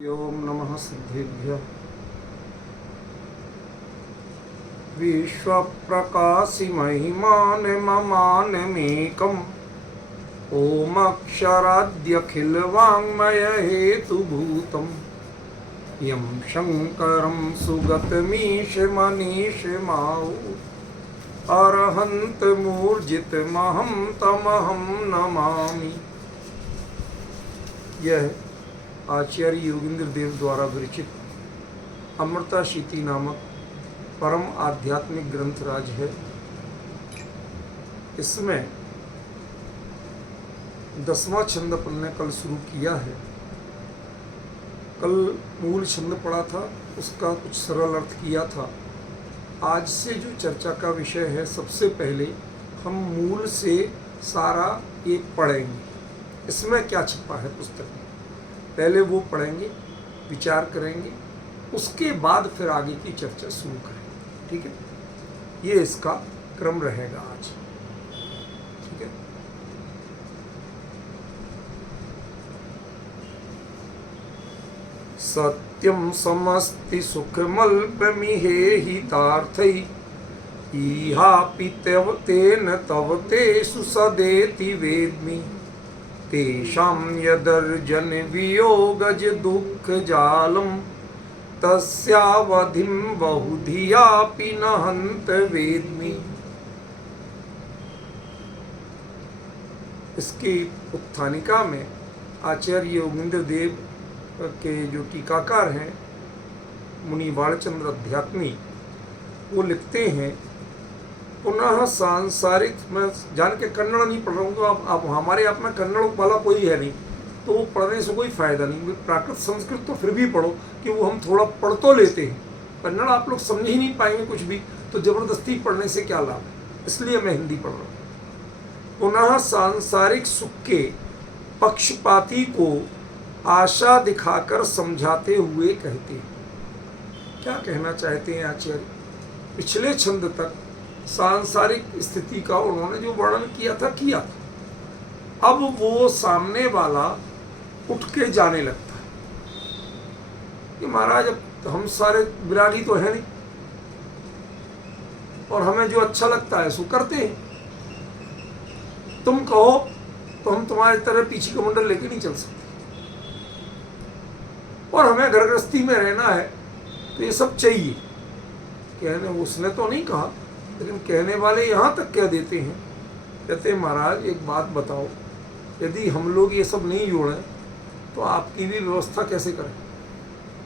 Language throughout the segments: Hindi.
ओम नमः सिद्धेभ्यः। विश्वप्रकाशि महिमानममानमेकम् ओमक्षराद्यखिलवाङ्मयहेतुभूतं यं शङ्करं सुगतमीशमनीशमाहु अरहन्तमूर्जितमहं तमहं नमामि। यह आचार्य योगेंद्र देव द्वारा विरचित अमृताशीति नामक परम आध्यात्मिक ग्रंथ राज है। इसमें 10वां छंद अपन ने कल शुरू किया है। कल मूल छंद पढ़ा था, उसका कुछ सरल अर्थ किया था। आज से जो चर्चा का विषय है, सबसे पहले हम मूल से सारा एक पढ़ेंगे, इसमें क्या छिपा है पुस्तक में। पहले वो पढ़ेंगे, विचार करेंगे, उसके बाद फिर आगे की चर्चा शुरू करेंगे। ठीक है, ये इसका क्रम रहेगा आज। ठीक है, सत्यम समस्ति सुखमल्पमिहेहितार्थै इहापि तव तेन तव तेषु सदेति वेद्मि तेषां यदर्जन वियोगज दुःख जालम तस्यावधिं बहुधियापि न हन्त वेद्मि। इसकी उत्थानिका में आचार्य योगेंद्र देव के जो टीकाकार हैं मुनि बालचंद्र अध्यात्मी, वो लिखते हैं पुनः सांसारिक, मैं जान के कन्नड़ नहीं पढ़ रहा हूँ, तो आप हमारे आप में कन्नड़ वाला कोई है नहीं, तो वो पढ़ने से कोई फ़ायदा नहीं। प्राकृत संस्कृत तो फिर भी पढ़ो, कि वो हम थोड़ा पढ़ तो लेते हैं। कन्नड़ आप लोग समझ ही नहीं पाएंगे कुछ भी, तो ज़बरदस्ती पढ़ने से क्या लाभ है, इसलिए मैं हिंदी पढ़ रहा हूँ। पुनः सांसारिक सुख के पक्षपाती को आशा दिखाकर समझाते हुए कहते हैं। क्या कहना चाहते हैं आचार्य? पिछले छंद तक सांसारिक स्थिति का उन्होंने जो वर्णन किया था, अब वो सामने वाला उठ के जाने लगता है कि महाराज अब हम सारे विरागी तो है नहीं, और हमें जो अच्छा लगता है सो करते हैं। तुम कहो तो हम तुम्हारी तरह पीछे कमंडल लेके नहीं चल सकते, और हमें घर गृहस्थी में रहना है, तो ये सब चाहिए। कहने उसने तो नहीं कहा, लेकिन कहने वाले यहाँ तक कह देते हैं, कहते हैं महाराज एक बात बताओ, यदि हम लोग ये सब नहीं जोड़ें तो आपकी भी व्यवस्था कैसे करें।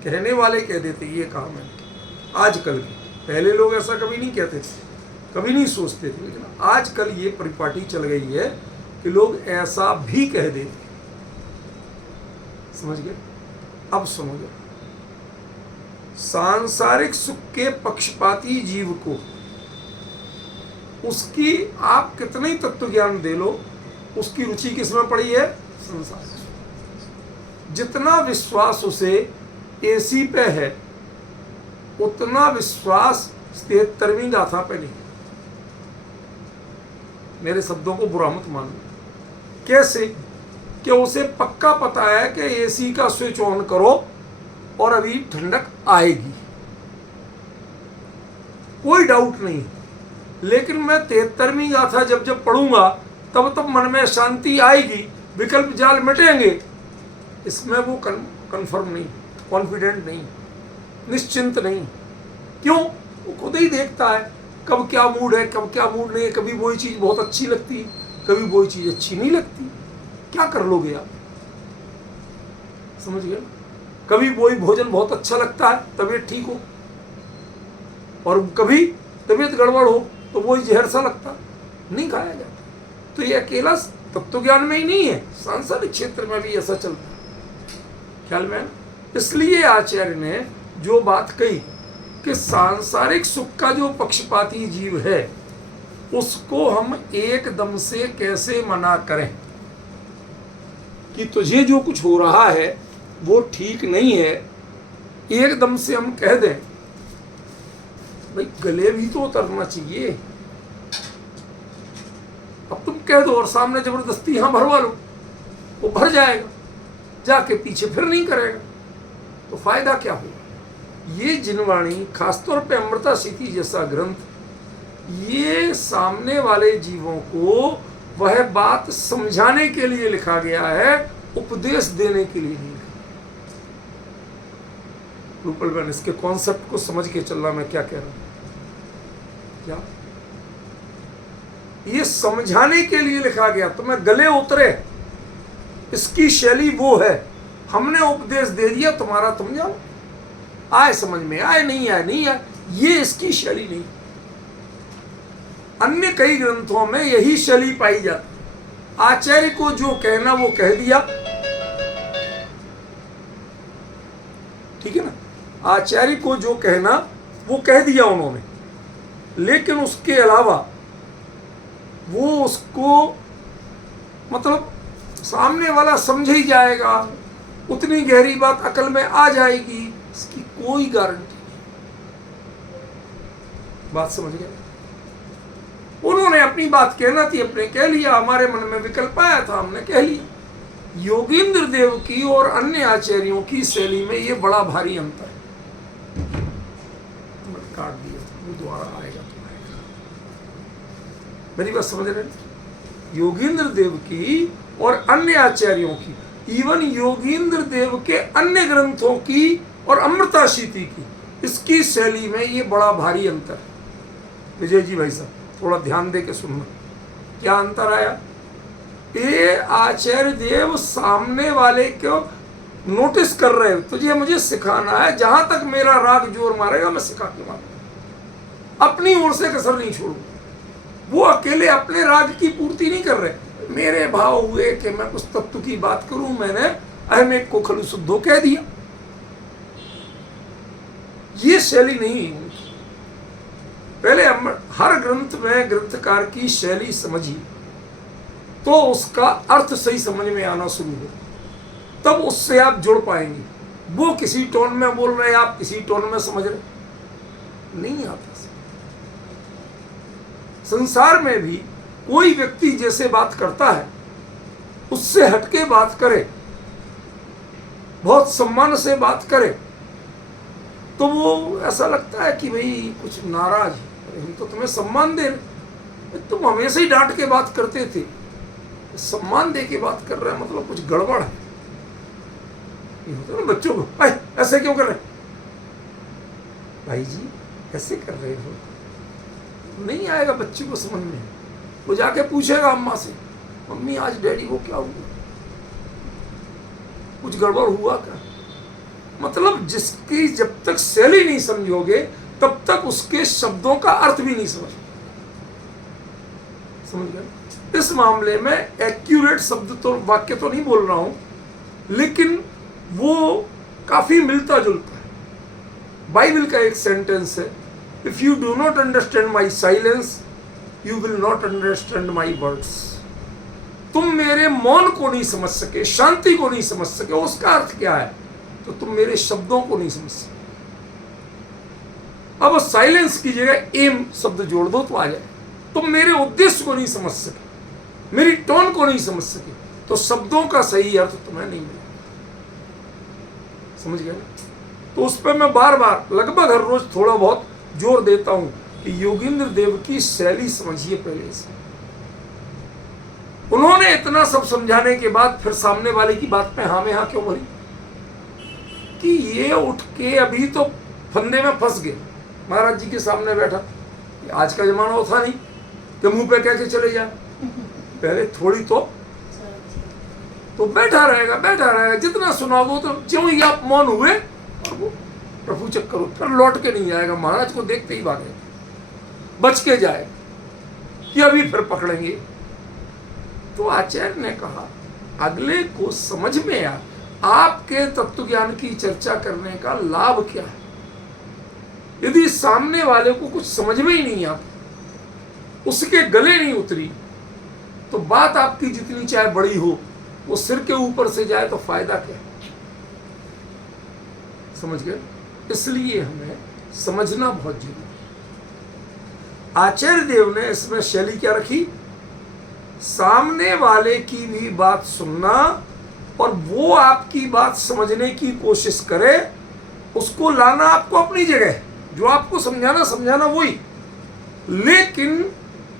कहने वाले कह देते, ये कहा मैंने आजकल के। पहले लोग ऐसा कभी नहीं कहते थे, कभी नहीं सोचते थे, लेकिन आजकल ये परिपाटी चल गई है कि लोग ऐसा भी कह देते। समझ गए? अब सुनो जरा, सांसारिक सुख के पक्षपाती जीव को उसकी आप कितने ही तत्व ज्ञान दे लो, उसकी रुचि किसमें पड़ी है? संसार। जितना विश्वास उसे एसी पे है, उतना विश्वास 73वीं गाथा पे नहीं। मेरे शब्दों को बुरा मत मानो। कैसे? कि उसे पक्का पता है कि एसी का स्विच ऑन करो और अभी ठंडक आएगी, कोई डाउट नहीं। लेकिन मैं 73वीं गाथा जब जब पढ़ूंगा तब मन में शांति आएगी, विकल्प जाल मिटेंगे, इसमें वो कंफर्म नहीं, कॉन्फिडेंट नहीं, निश्चिंत नहीं। क्यों? वो खुद ही देखता है कब क्या मूड है, कब क्या मूड नहीं है। कभी वही चीज़ बहुत अच्छी लगती है, कभी वही चीज़ अच्छी नहीं लगती। क्या कर लोगे आप? समझ गए? कभी वही भोजन बहुत अच्छा लगता है, तबीयत ठीक हो, और कभी तबीयत गड़बड़ हो तो वही जहर सा लगता, नहीं खाया जाता। तो ये अकेला तत्व ज्ञान में ही नहीं है, सांसारिक क्षेत्र में भी ऐसा चलता है। ख्याल में? इसलिए आचार्य ने जो बात कही कि सांसारिक सुख का जो पक्षपाती जीव है, उसको हम एकदम से कैसे मना करें कि तुझे जो कुछ हो रहा है वो ठीक नहीं है। एकदम से हम कह दें, भाई गले भी तो उतरना चाहिए। अब तुम कह दो और सामने जबरदस्ती यहाँ भरवा लो, वो भर जाएगा, जाके पीछे फिर नहीं करेगा। तो फायदा क्या होगा? ये जिनवाणी, खासतौर पे अमृता सीति जैसा ग्रंथ, ये सामने वाले जीवों को वह बात समझाने के लिए लिखा गया है, उपदेश देने के लिए नहीं लिखा। रूपल बहन, इसके कॉन्सेप्ट को समझ के चल रहा मैं क्या कह रहा हूं? क्या ये समझाने के लिए लिखा गया, तो मैं गले उतरे, इसकी शैली वो है। हमने उपदेश दे दिया, तुम्हारा तुम जाओ, आए समझ में आए, नहीं आए नहीं आए, ये इसकी शैली नहीं। अन्य कई ग्रंथों में यही शैली पाई जाती। आचार्य को जो कहना वो कह दिया, ठीक है ना, आचार्य को जो कहना वो कह दिया उन्होंने, लेकिन उसके अलावा वो उसको मतलब सामने वाला समझ ही जाएगा, उतनी गहरी बात अकल में आ जाएगी, इसकी कोई गारंटी नहीं। बात समझ गए? उन्होंने अपनी बात कहना थी, अपने कह लिया, हमारे मन में विकल्प आया था, हमने कह लिया। योगींद्र देव की और अन्य आचार्यों की शैली में ये बड़ा भारी अंतर है। काट दिया, वो दोबारा आएगा तो आएगा। मेरी बात समझ रहे? योगींद्र देव की और अन्य आचार्यों की, इवन योगींद्र देव के अन्य ग्रंथों की और अमृता सीति की, इसकी शैली में ये बड़ा भारी अंतर है। विजय जी भाई साहब, थोड़ा ध्यान दे के सुनना, क्या अंतर आया? ये आचार्य देव सामने वाले को नोटिस कर रहे हो, तुझे मुझे सिखाना है, जहां तक मेरा राग जोर मारेगा मैं सिखा के मारूंगा, अपनी ओर से कसर नहीं छोड़ूंगा। वो अकेले अपने राग की पूर्ति नहीं कर रहे, मेरे भाव हुए कि मैं उस तत्व की बात करूं, मैंने अहम एक को खलु शुद्धो कह दिया। ये शैली नहीं है उनकी। पहले हर ग्रंथ में ग्रंथकार की शैली समझिए, तो उसका अर्थ सही समझ में आना शुरू हो, तब उससे आप जुड़ पाएंगे। वो किसी टोन में बोल रहे हैं, आप किसी टोन में समझ रहे, नहीं आता। संसार में भी कोई व्यक्ति जैसे बात करता है, उससे हटके बात करे, बहुत सम्मान से बात करे, तो वो ऐसा लगता है कि भाई कुछ नाराज है, हम तो तुम्हें सम्मान दे रहे, तुम हमेशा ही डांट के बात करते थे, सम्मान दे के बात कर रहे हैं, मतलब कुछ गड़बड़ है। ये होता है ना बच्चों को, भाई ऐसे क्यों कर रहे? भाई जी ऐसे कर रहे हो, नहीं आएगा बच्चे को समझ में। वो जाके पूछेगा अम्मा से, मम्मी आज डैडी को क्या हुआ, कुछ गड़बड़ हुआ क्या? मतलब जिसकी जब तक शैली नहीं समझोगे, तब तक उसके शब्दों का अर्थ भी नहीं समझ गए। इस मामले में एक्यूरेट शब्द तो, वाक्य तो नहीं बोल रहा हूं, लेकिन वो काफी मिलता जुलता है। बाइबल का एक सेंटेंस है, if you do not understand my silence you will not understand my words. तुम मेरे मौन को नहीं समझ सके, शांति को नहीं समझ सके, उसका अर्थ क्या है, तो तुम मेरे शब्दों को नहीं समझ सके। अब साइलेंस की जगह एम शब्द जोड़ दो तो आ जाए। तुम मेरे उद्देश्य को नहीं समझ सके, मेरी टोन को नहीं समझ सके, तो शब्दों का सही अर्थ तुम्हें नहीं मिला। समझ गए? तो उस पर मैं बार बार लगभग हर रोज थोड़ा बहुत जोर देता हूं कि योगींद्र देव की शैली समझिए पहले से। उन्होंने इतना सब समझाने के बाद फिर सामने वाले की बात में हाँ में हाँ क्यों भरी? कि ये उठ के अभी तो फंदे में फंस गए, महाराज जी के सामने बैठा। आज का जमाना वो था नहीं कि मुंह पे कह के चले जाए, पहले थोड़ी तो बैठा रहेगा, जितना सुनाओ तो ज्यों ही आप मौन हुए और वो प्रभु चक्कर हो, फिर लौट के नहीं जाएगा, महाराज को देखते ही भागेगा, बच के जाए कि अभी फिर पकड़ेंगे। तो आचार्य ने कहा अगले को समझ में आ, आपके तत्व ज्ञान की चर्चा करने का लाभ क्या है? यदि सामने वाले को कुछ समझ में ही नहीं आता, उसके गले नहीं उतरी, तो बात आपकी जितनी चाहे बड़ी हो, वो सिर के ऊपर से जाए तो फायदा क्या है? समझ गए? इसलिए हमें समझना बहुत जरूरी है। आचार्य देव ने इसमें शैली क्या रखी? सामने वाले की भी बात सुनना और वो आपकी बात समझने की कोशिश करे उसको लाना आपको अपनी जगह है, जो आपको समझाना वही, लेकिन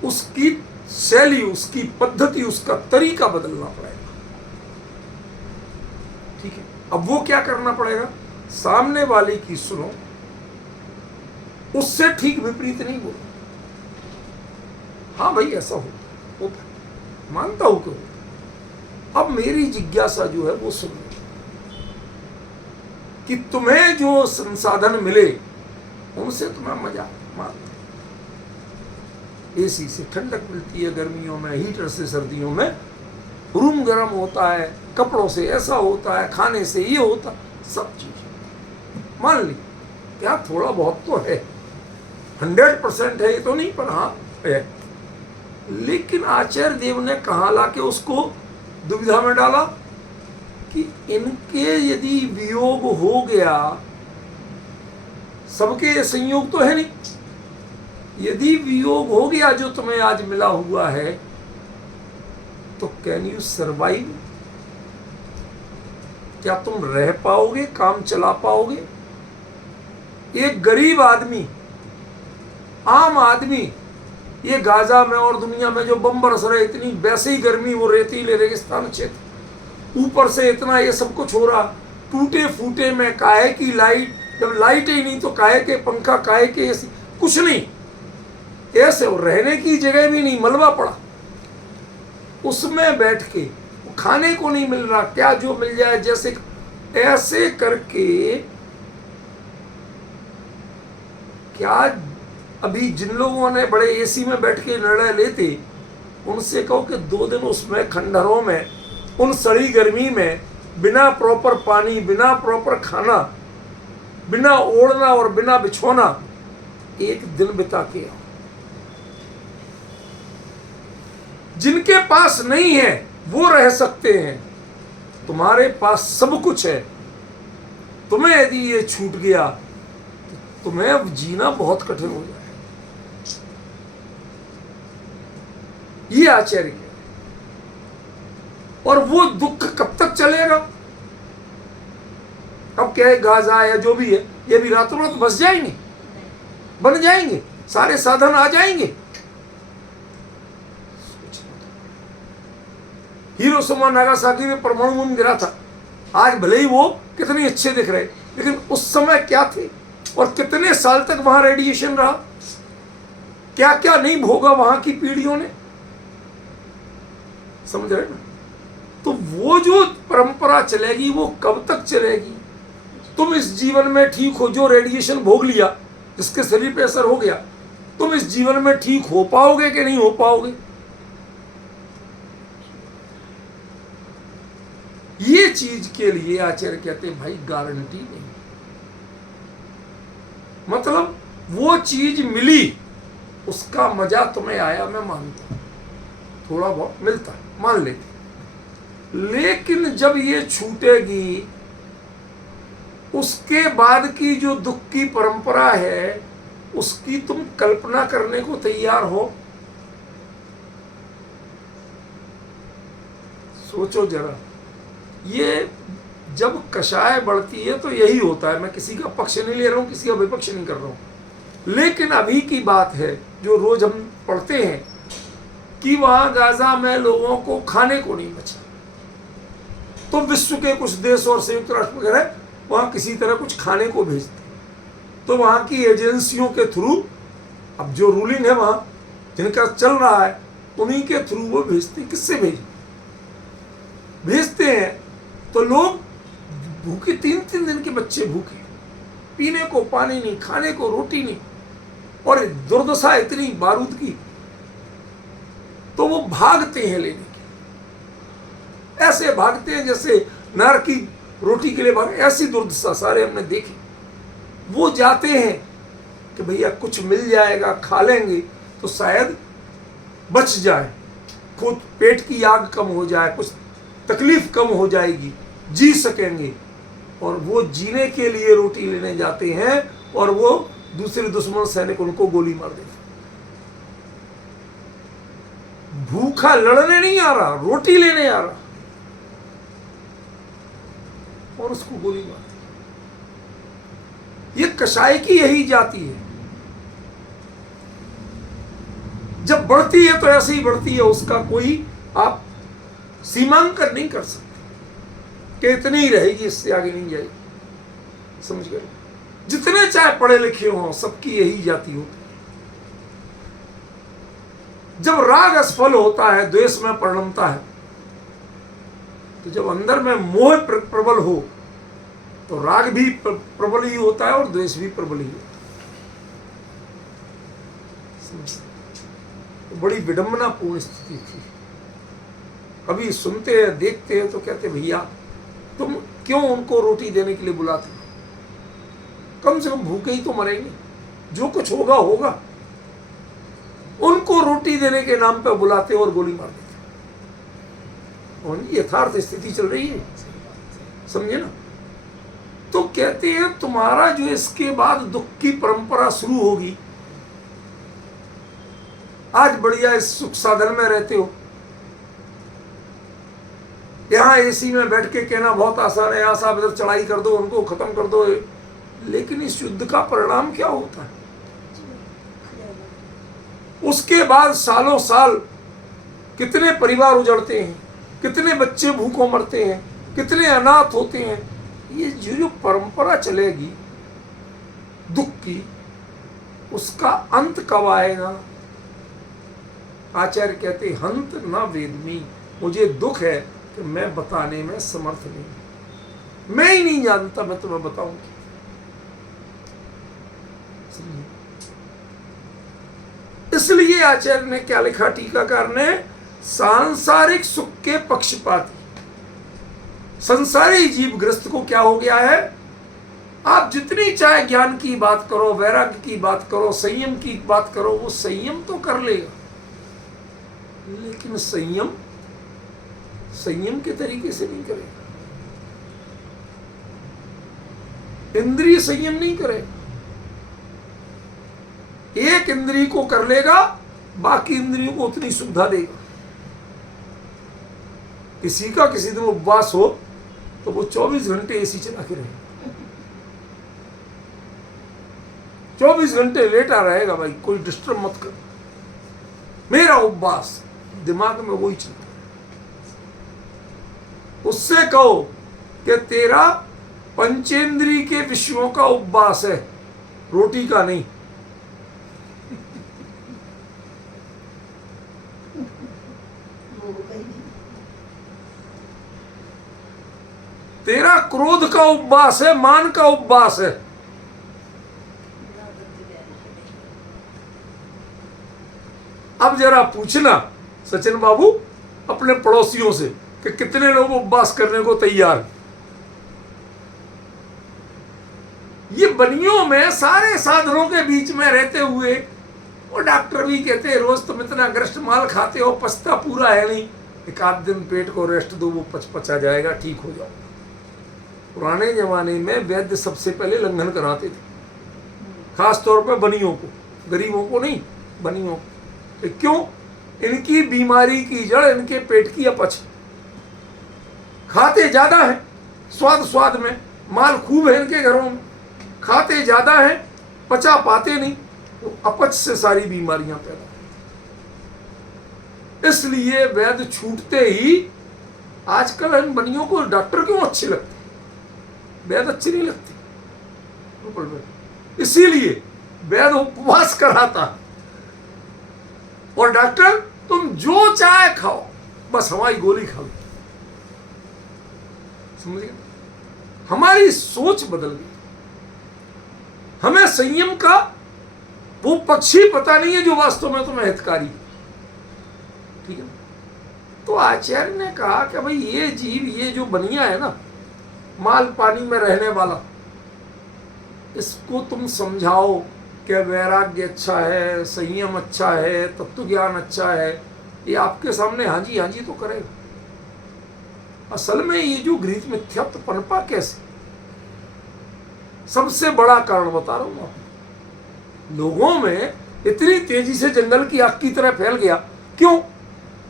उसकी शैली, उसकी पद्धति, उसका तरीका बदलना पड़ेगा। ठीक है, अब वो क्या करना पड़ेगा, सामने वाले की सुनो, उससे ठीक विपरीत नहीं बोलो। हाँ भाई ऐसा होता है, मानता हूं कि होता। अब मेरी जिज्ञासा जो है वो सुन कि तुम्हें जो संसाधन मिले उनसे तुम्हें मजा मानते, एसी से ठंडक मिलती है गर्मियों में, हीटर से सर्दियों में, रूम गर्म होता है, कपड़ों से ऐसा होता है, खाने से ये होता, सब चीज मान ली। क्या थोड़ा बहुत तो है, 100% है ये तो नहीं, पर हाँ है। लेकिन आचार्य देव ने कहा ला के उसको दुविधा में डाला कि इनके यदि वियोग हो गया, सबके संयोग तो है नहीं, यदि वियोग हो गया जो तुम्हें आज मिला हुआ है, तो कैन यू सर्वाइव, क्या तुम रह पाओगे, काम चला पाओगे? एक गरीब आदमी, आम आदमी, ये गाजा में और दुनिया में जो बम बरस रहे, इतनी वैसे ही गर्मी, वो रेतीले रेगिस्तान क्षेत्र, ऊपर से इतना ये सब कुछ हो रहा, टूटे फूटे में काहे की लाइट, जब लाइट ही नहीं तो काहे के पंखा, काहे के ऐसे कुछ नहीं, ऐसे रहने की जगह भी नहीं, मलबा पड़ा, उसमें बैठ के खाने को नहीं मिल रहा, क्या जो मिल जाए जैसे, ऐसे करके क्या अभी जिन लोगों ने बड़े एसी में बैठ के निर्णय लेते, उनसे कहो कि 2 दिन उसमें खंडहरों में, उन सड़ी गर्मी में, बिना प्रॉपर पानी, बिना प्रॉपर खाना, बिना ओढ़ना और बिना बिछोना, एक दिन बिता के आओ। जिनके पास नहीं है वो रह सकते हैं, तुम्हारे पास सब कुछ है, तुम्हें यदि ये छूट गया तो तुम्हें अब जीना बहुत कठिन हो जाए। ये आचार्य है। और वो दुख कब तक चलेगा? अब क्या है, गाजा या जो भी है, ये भी रातों रात बस जाएंगे, बन जाएंगे, सारे साधन आ जाएंगे। हिरोशिमा नागासाकी में परमाणु बम गिरा था, आज भले ही वो कितने अच्छे दिख रहे, लेकिन उस समय क्या थे और कितने साल तक वहां रेडिएशन रहा, क्या क्या नहीं भोगा वहां की पीढ़ियों ने, समझ रहे ना? तो वो जो परंपरा चलेगी वो कब तक चलेगी? तुम इस जीवन में ठीक हो, जो रेडिएशन भोग लिया, जिसके शरीर पे असर हो गया, तुम इस जीवन में ठीक हो पाओगे कि नहीं हो पाओगे? ये चीज के लिए आचार्य कहते हैं भाई गारंटी नहीं, मतलब वो चीज मिली, उसका मजा तुम्हें आया, मैं मानता हूं, थोड़ा बहुत मिलता है, मान लेते, लेकिन जब ये छूटेगी, उसके बाद की जो दुख की परंपरा है, उसकी तुम कल्पना करने को तैयार हो? सोचो जरा। ये जब कषाय बढ़ती है तो यही होता है। मैं किसी का पक्ष नहीं ले रहा हूं, किसी का विपक्ष नहीं कर रहा हूं, लेकिन अभी की बात है जो रोज हम पढ़ते हैं कि वहां गाजा में लोगों को खाने को नहीं बचा, तो विश्व के कुछ देश और संयुक्त राष्ट्र वगैरह वहां किसी तरह कुछ खाने को भेजते, तो वहां की एजेंसियों के थ्रू, अब जो रूलिंग है वहां जिनका चल रहा है, उन्हीं के थ्रू वो भेजते। किससे भेजते हैं? तो लोग भूखे, 3-3 दिन के बच्चे भूखे, पीने को पानी नहीं, खाने को रोटी नहीं, और दुर्दशा इतनी बारूद की, तो वो भागते हैं लेने के, ऐसे भागते हैं जैसे नर की रोटी के लिए भाग, ऐसी दुर्दशा सारे हमने देखी। वो जाते हैं कि भैया कुछ मिल जाएगा, खा लेंगे तो शायद बच जाए, खुद पेट की आग कम हो जाए, कुछ तकलीफ कम हो जाएगी, जी सकेंगे। और वो जीने के लिए रोटी लेने जाते हैं और वो दूसरे दुश्मन सैनिक उनको गोली मार देते। भूखा लड़ने नहीं आ रहा, रोटी लेने आ रहा, और उसको गोली मार दी। कषाय की यही जाति है। जब बढ़ती है तो ऐसे ही बढ़ती है, उसका कोई आप सीमांकन नहीं कर सकते कि इतनी ही रहेगी, इससे आगे नहीं जाएगी। समझ गए? जितने चाहे पढ़े लिखे हों, सबकी यही जाति होती है। जब राग असफल होता है, द्वेष में परिणमता है, तो जब अंदर में मोह प्रबल हो तो राग भी प्रबल ही होता है और द्वेष भी प्रबल ही होता है। तो बड़ी विडंबनापूर्ण स्थिति थी। कभी सुनते हैं, देखते हैं तो कहते भैया तुम क्यों उनको रोटी देने के लिए बुलाते हो? कम से कम भूखे ही तो मरेंगे, जो कुछ होगा होगा। उनको रोटी देने के नाम पे बुलाते और गोली मार देते। और यथार्थ स्थिति चल रही है, समझे ना? तो कहते हैं तुम्हारा जो इसके बाद दुख की परंपरा शुरू होगी। आज बढ़िया इस सुख साधन में रहते हो, यहां एसी में बैठ के कहना बहुत आसान है, यहां साहब इधर चढ़ाई कर दो, उनको खत्म कर दो, लेकिन इस युद्ध का परिणाम क्या होता है? उसके बाद सालों साल कितने परिवार उजड़ते हैं, कितने बच्चे भूखों मरते हैं, कितने अनाथ होते हैं। ये जो परंपरा चलेगी दुख की, उसका अंत कब आएगा? आचार्य कहते हंत न वेदमी, मुझे दुख है कि मैं बताने में समर्थ नहीं, मैं ही नहीं जानता, मैं तुम्हें बताऊंगी। इसलिए आचार्य ने क्या लिखा टीकाकार ने? सांसारिक सुख के पक्षपाती संसारी जीव ग्रस्त को क्या हो गया है? आप जितनी चाहे ज्ञान की बात करो, वैराग्य की बात करो, संयम की बात करो, वो संयम तो कर लेगा, लेकिन संयम के तरीके से नहीं करेगा। इंद्रिय संयम नहीं करेगा। एक इंद्रिय को कर लेगा, बाकी इंद्रियों को उतनी सुविधा देगा। किसी का किसी दिन उपवास हो तो वो 24 घंटे एसी चला के रहेगा, 24 घंटे लेटा रहेगा। भाई कोई डिस्टर्ब मत कर, मेरा उपवास, दिमाग में वही चलता है। उससे कहो कि तेरा पंचेंद्रिय के विषयों का उपवास है, रोटी का नहीं। तेरा क्रोध का उपवास है, मान का उपवास है। अब जरा पूछना सचिन बाबू अपने पड़ोसियों से कि कितने लोग उपवास करने को तैयार। ये बनियों में सारे साधनों के बीच में रहते हुए, और डॉक्टर भी कहते हैं रोज तुम इतना ग्रस्त माल खाते हो, पछता पूरा है नहीं, एक आध दिन पेट को रेस्ट दो, वो पचा जाएगा, ठीक हो जाओ। पुराने जमाने में वैद्य सबसे पहले लंघन कराते थे, खास तौर पर बनियों को, गरीबों को नहीं, बनियों को। क्यों? इनकी बीमारी की जड़ इनके पेट की अपच। खाते ज्यादा है, स्वाद में माल खूब है इनके घरों में, खाते ज्यादा है, पचा पाते नहीं, तो अपच से सारी बीमारियां पैदा। इसलिए वैद्य छूटते ही आजकल इन बनियों को डॉक्टर क्यों अच्छे लगते, वैद्य अच्छी नहीं लगती। इसीलिए वैद्य उपवास कराता और डॉक्टर तुम जो चाहे खाओ, बस हमारी गोली खाओ। समझ गए? हमारी सोच बदल गई। हमें संयम का वो पक्षी पता नहीं है जो वास्तव में तुम्हें हितकारी। ठीक है? तो आचार्य ने कहा कि भाई ये जीव, ये जो बनिया है ना, माल पानी में रहने वाला, इसको तुम समझाओ कि वैराग्य अच्छा है, संयम अच्छा है, तत्व ज्ञान अच्छा है, ये आपके सामने हाँ जी तो करेगा। असल में ये जो गृहीत मिथ्यात्व पनपा कैसे? सबसे बड़ा कारण बता रहा हूं आपको। लोगों में इतनी तेजी से जंगल की आग की तरह फैल गया, क्यों?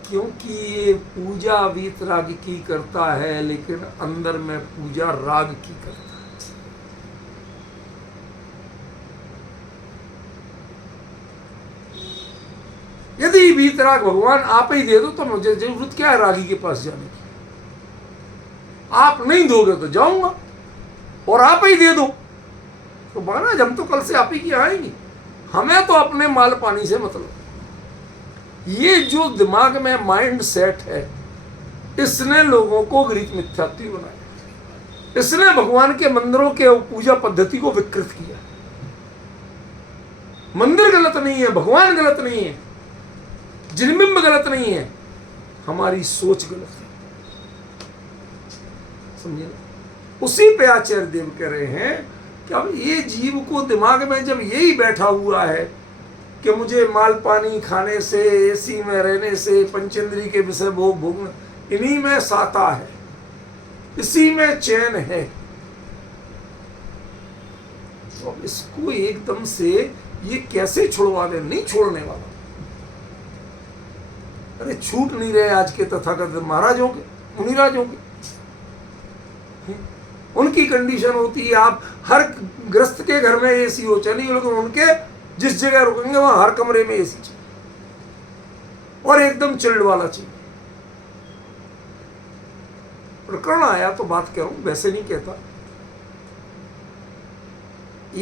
क्योंकि ये पूजा वीतराग की करता है, लेकिन अंदर में पूजा राग की करता है। यही वीतराग भगवान आप ही दे दो तो मुझे जरूरत क्या है रागी के पास जाने की। आप नहीं दोगे तो जाऊंगा, और आप ही दे दो तो महाराज हम तो कल से आप ही की आएंगे, हमें तो अपने माल पानी से मतलब। ये जो दिमाग में माइंड सेट है, इसने लोगों को गृहीत मिथ्यात्व बनाया, इसने भगवान के मंदिरों के पूजा पद्धति को विकृत किया। मंदिर गलत नहीं है, भगवान गलत नहीं है, जिनबिंब गलत नहीं है, हमारी सोच गलत है। समझे ना? उसी पे आचार्य देव कह रहे हैं कि अब ये जीव को दिमाग में जब यही बैठा हुआ है कि मुझे माल पानी खाने से, एसी में रहने से, पंचेंद्री के विषय भोग भोगना, इन्हीं में साता है, इसी में चैन है, तो अब इसको एकदम से ये कैसे छुड़वा दे? नहीं छोड़ने वाला। अरे छूट नहीं रहे आज के तथाकथित महाराजों के, मुनिराजों के। उनकी कंडीशन होती है आप हर ग्रस्त के घर में एसी हो चलिए, लेकिन उनके जिस जगह रुकेंगे वहां हर कमरे में एसी चाहिए और एकदम चिल्ड वाला चाहिए। प्रकरण आया तो बात कह रहा हूं, वैसे नहीं कहता।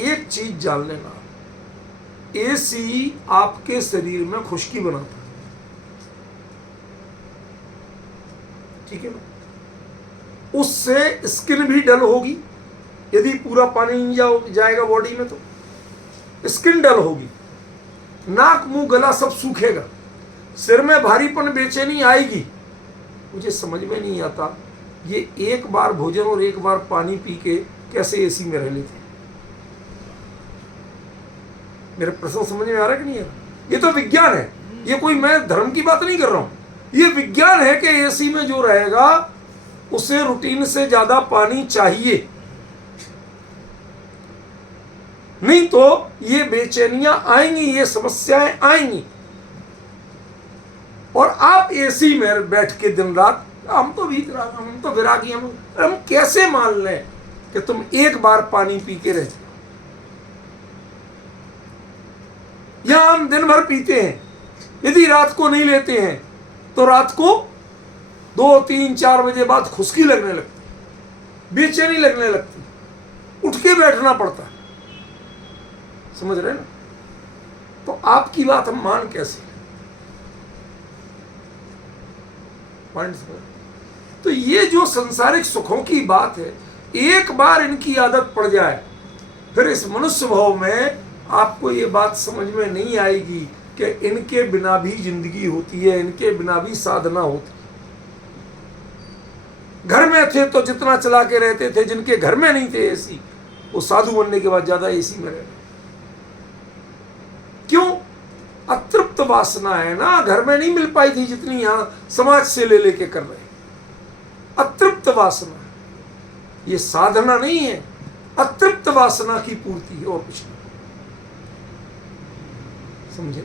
एक चीज जान लेना, एसी आपके शरीर में खुश्की बनाता है, ठीक है ना? उससे स्किन भी डल होगी, यदि पूरा पानी जाएगा बॉडी में तो स्किन डल होगी, नाक मुंह गला सब सूखेगा, सिर में भारीपन बेचैनी आएगी। मुझे समझ में नहीं आता ये एक बार भोजन और एक बार पानी पी के कैसे एसी में रह लेते हैं। मेरे प्रश्न समझ में आ रहा है कि नहीं है? ये तो विज्ञान है, ये कोई मैं धर्म की बात नहीं कर रहा हूं। ये विज्ञान है कि एसी में जो रहेगा उसे रूटीन से ज्यादा पानी चाहिए, नहीं तो ये बेचैनियां आएंगी, ये समस्याएं आएंगी। और आप एसी में बैठ के दिन रात हम तो वीतराग, हम तो विरागी, हम कैसे मान लें कि तुम एक बार पानी पी के रहते हो? यहां हम दिन भर पीते हैं, यदि रात को नहीं लेते हैं तो रात को 2, 3, 4 बजे बाद खुश्की लगने लगती, बेचैनी लगने लगती, उठ के बैठना पड़ता है। समझ रहे ना? तो आपकी बात हम मान कैसे? तो ये जो संसारिक सुखों की बात है, एक बार इनकी आदत पड़ जाए फिर इस मनुष्य भाव में आपको ये बात समझ में नहीं आएगी कि इनके बिना भी जिंदगी होती है, इनके बिना भी साधना होती है। घर में थे तो जितना चला के रहते थे, जिनके घर में नहीं थे एसी, वो साधु बनने के बाद ज्यादा एसी में रह रहे। क्यों? अतृप्त वासना है ना, घर में नहीं मिल पाई थी जितनी यहां समाज से ले लेके कर रहे। अतृप्त वासना, ये साधना नहीं है, अतृप्त वासना की पूर्ति है और कुछ नहीं। समझे?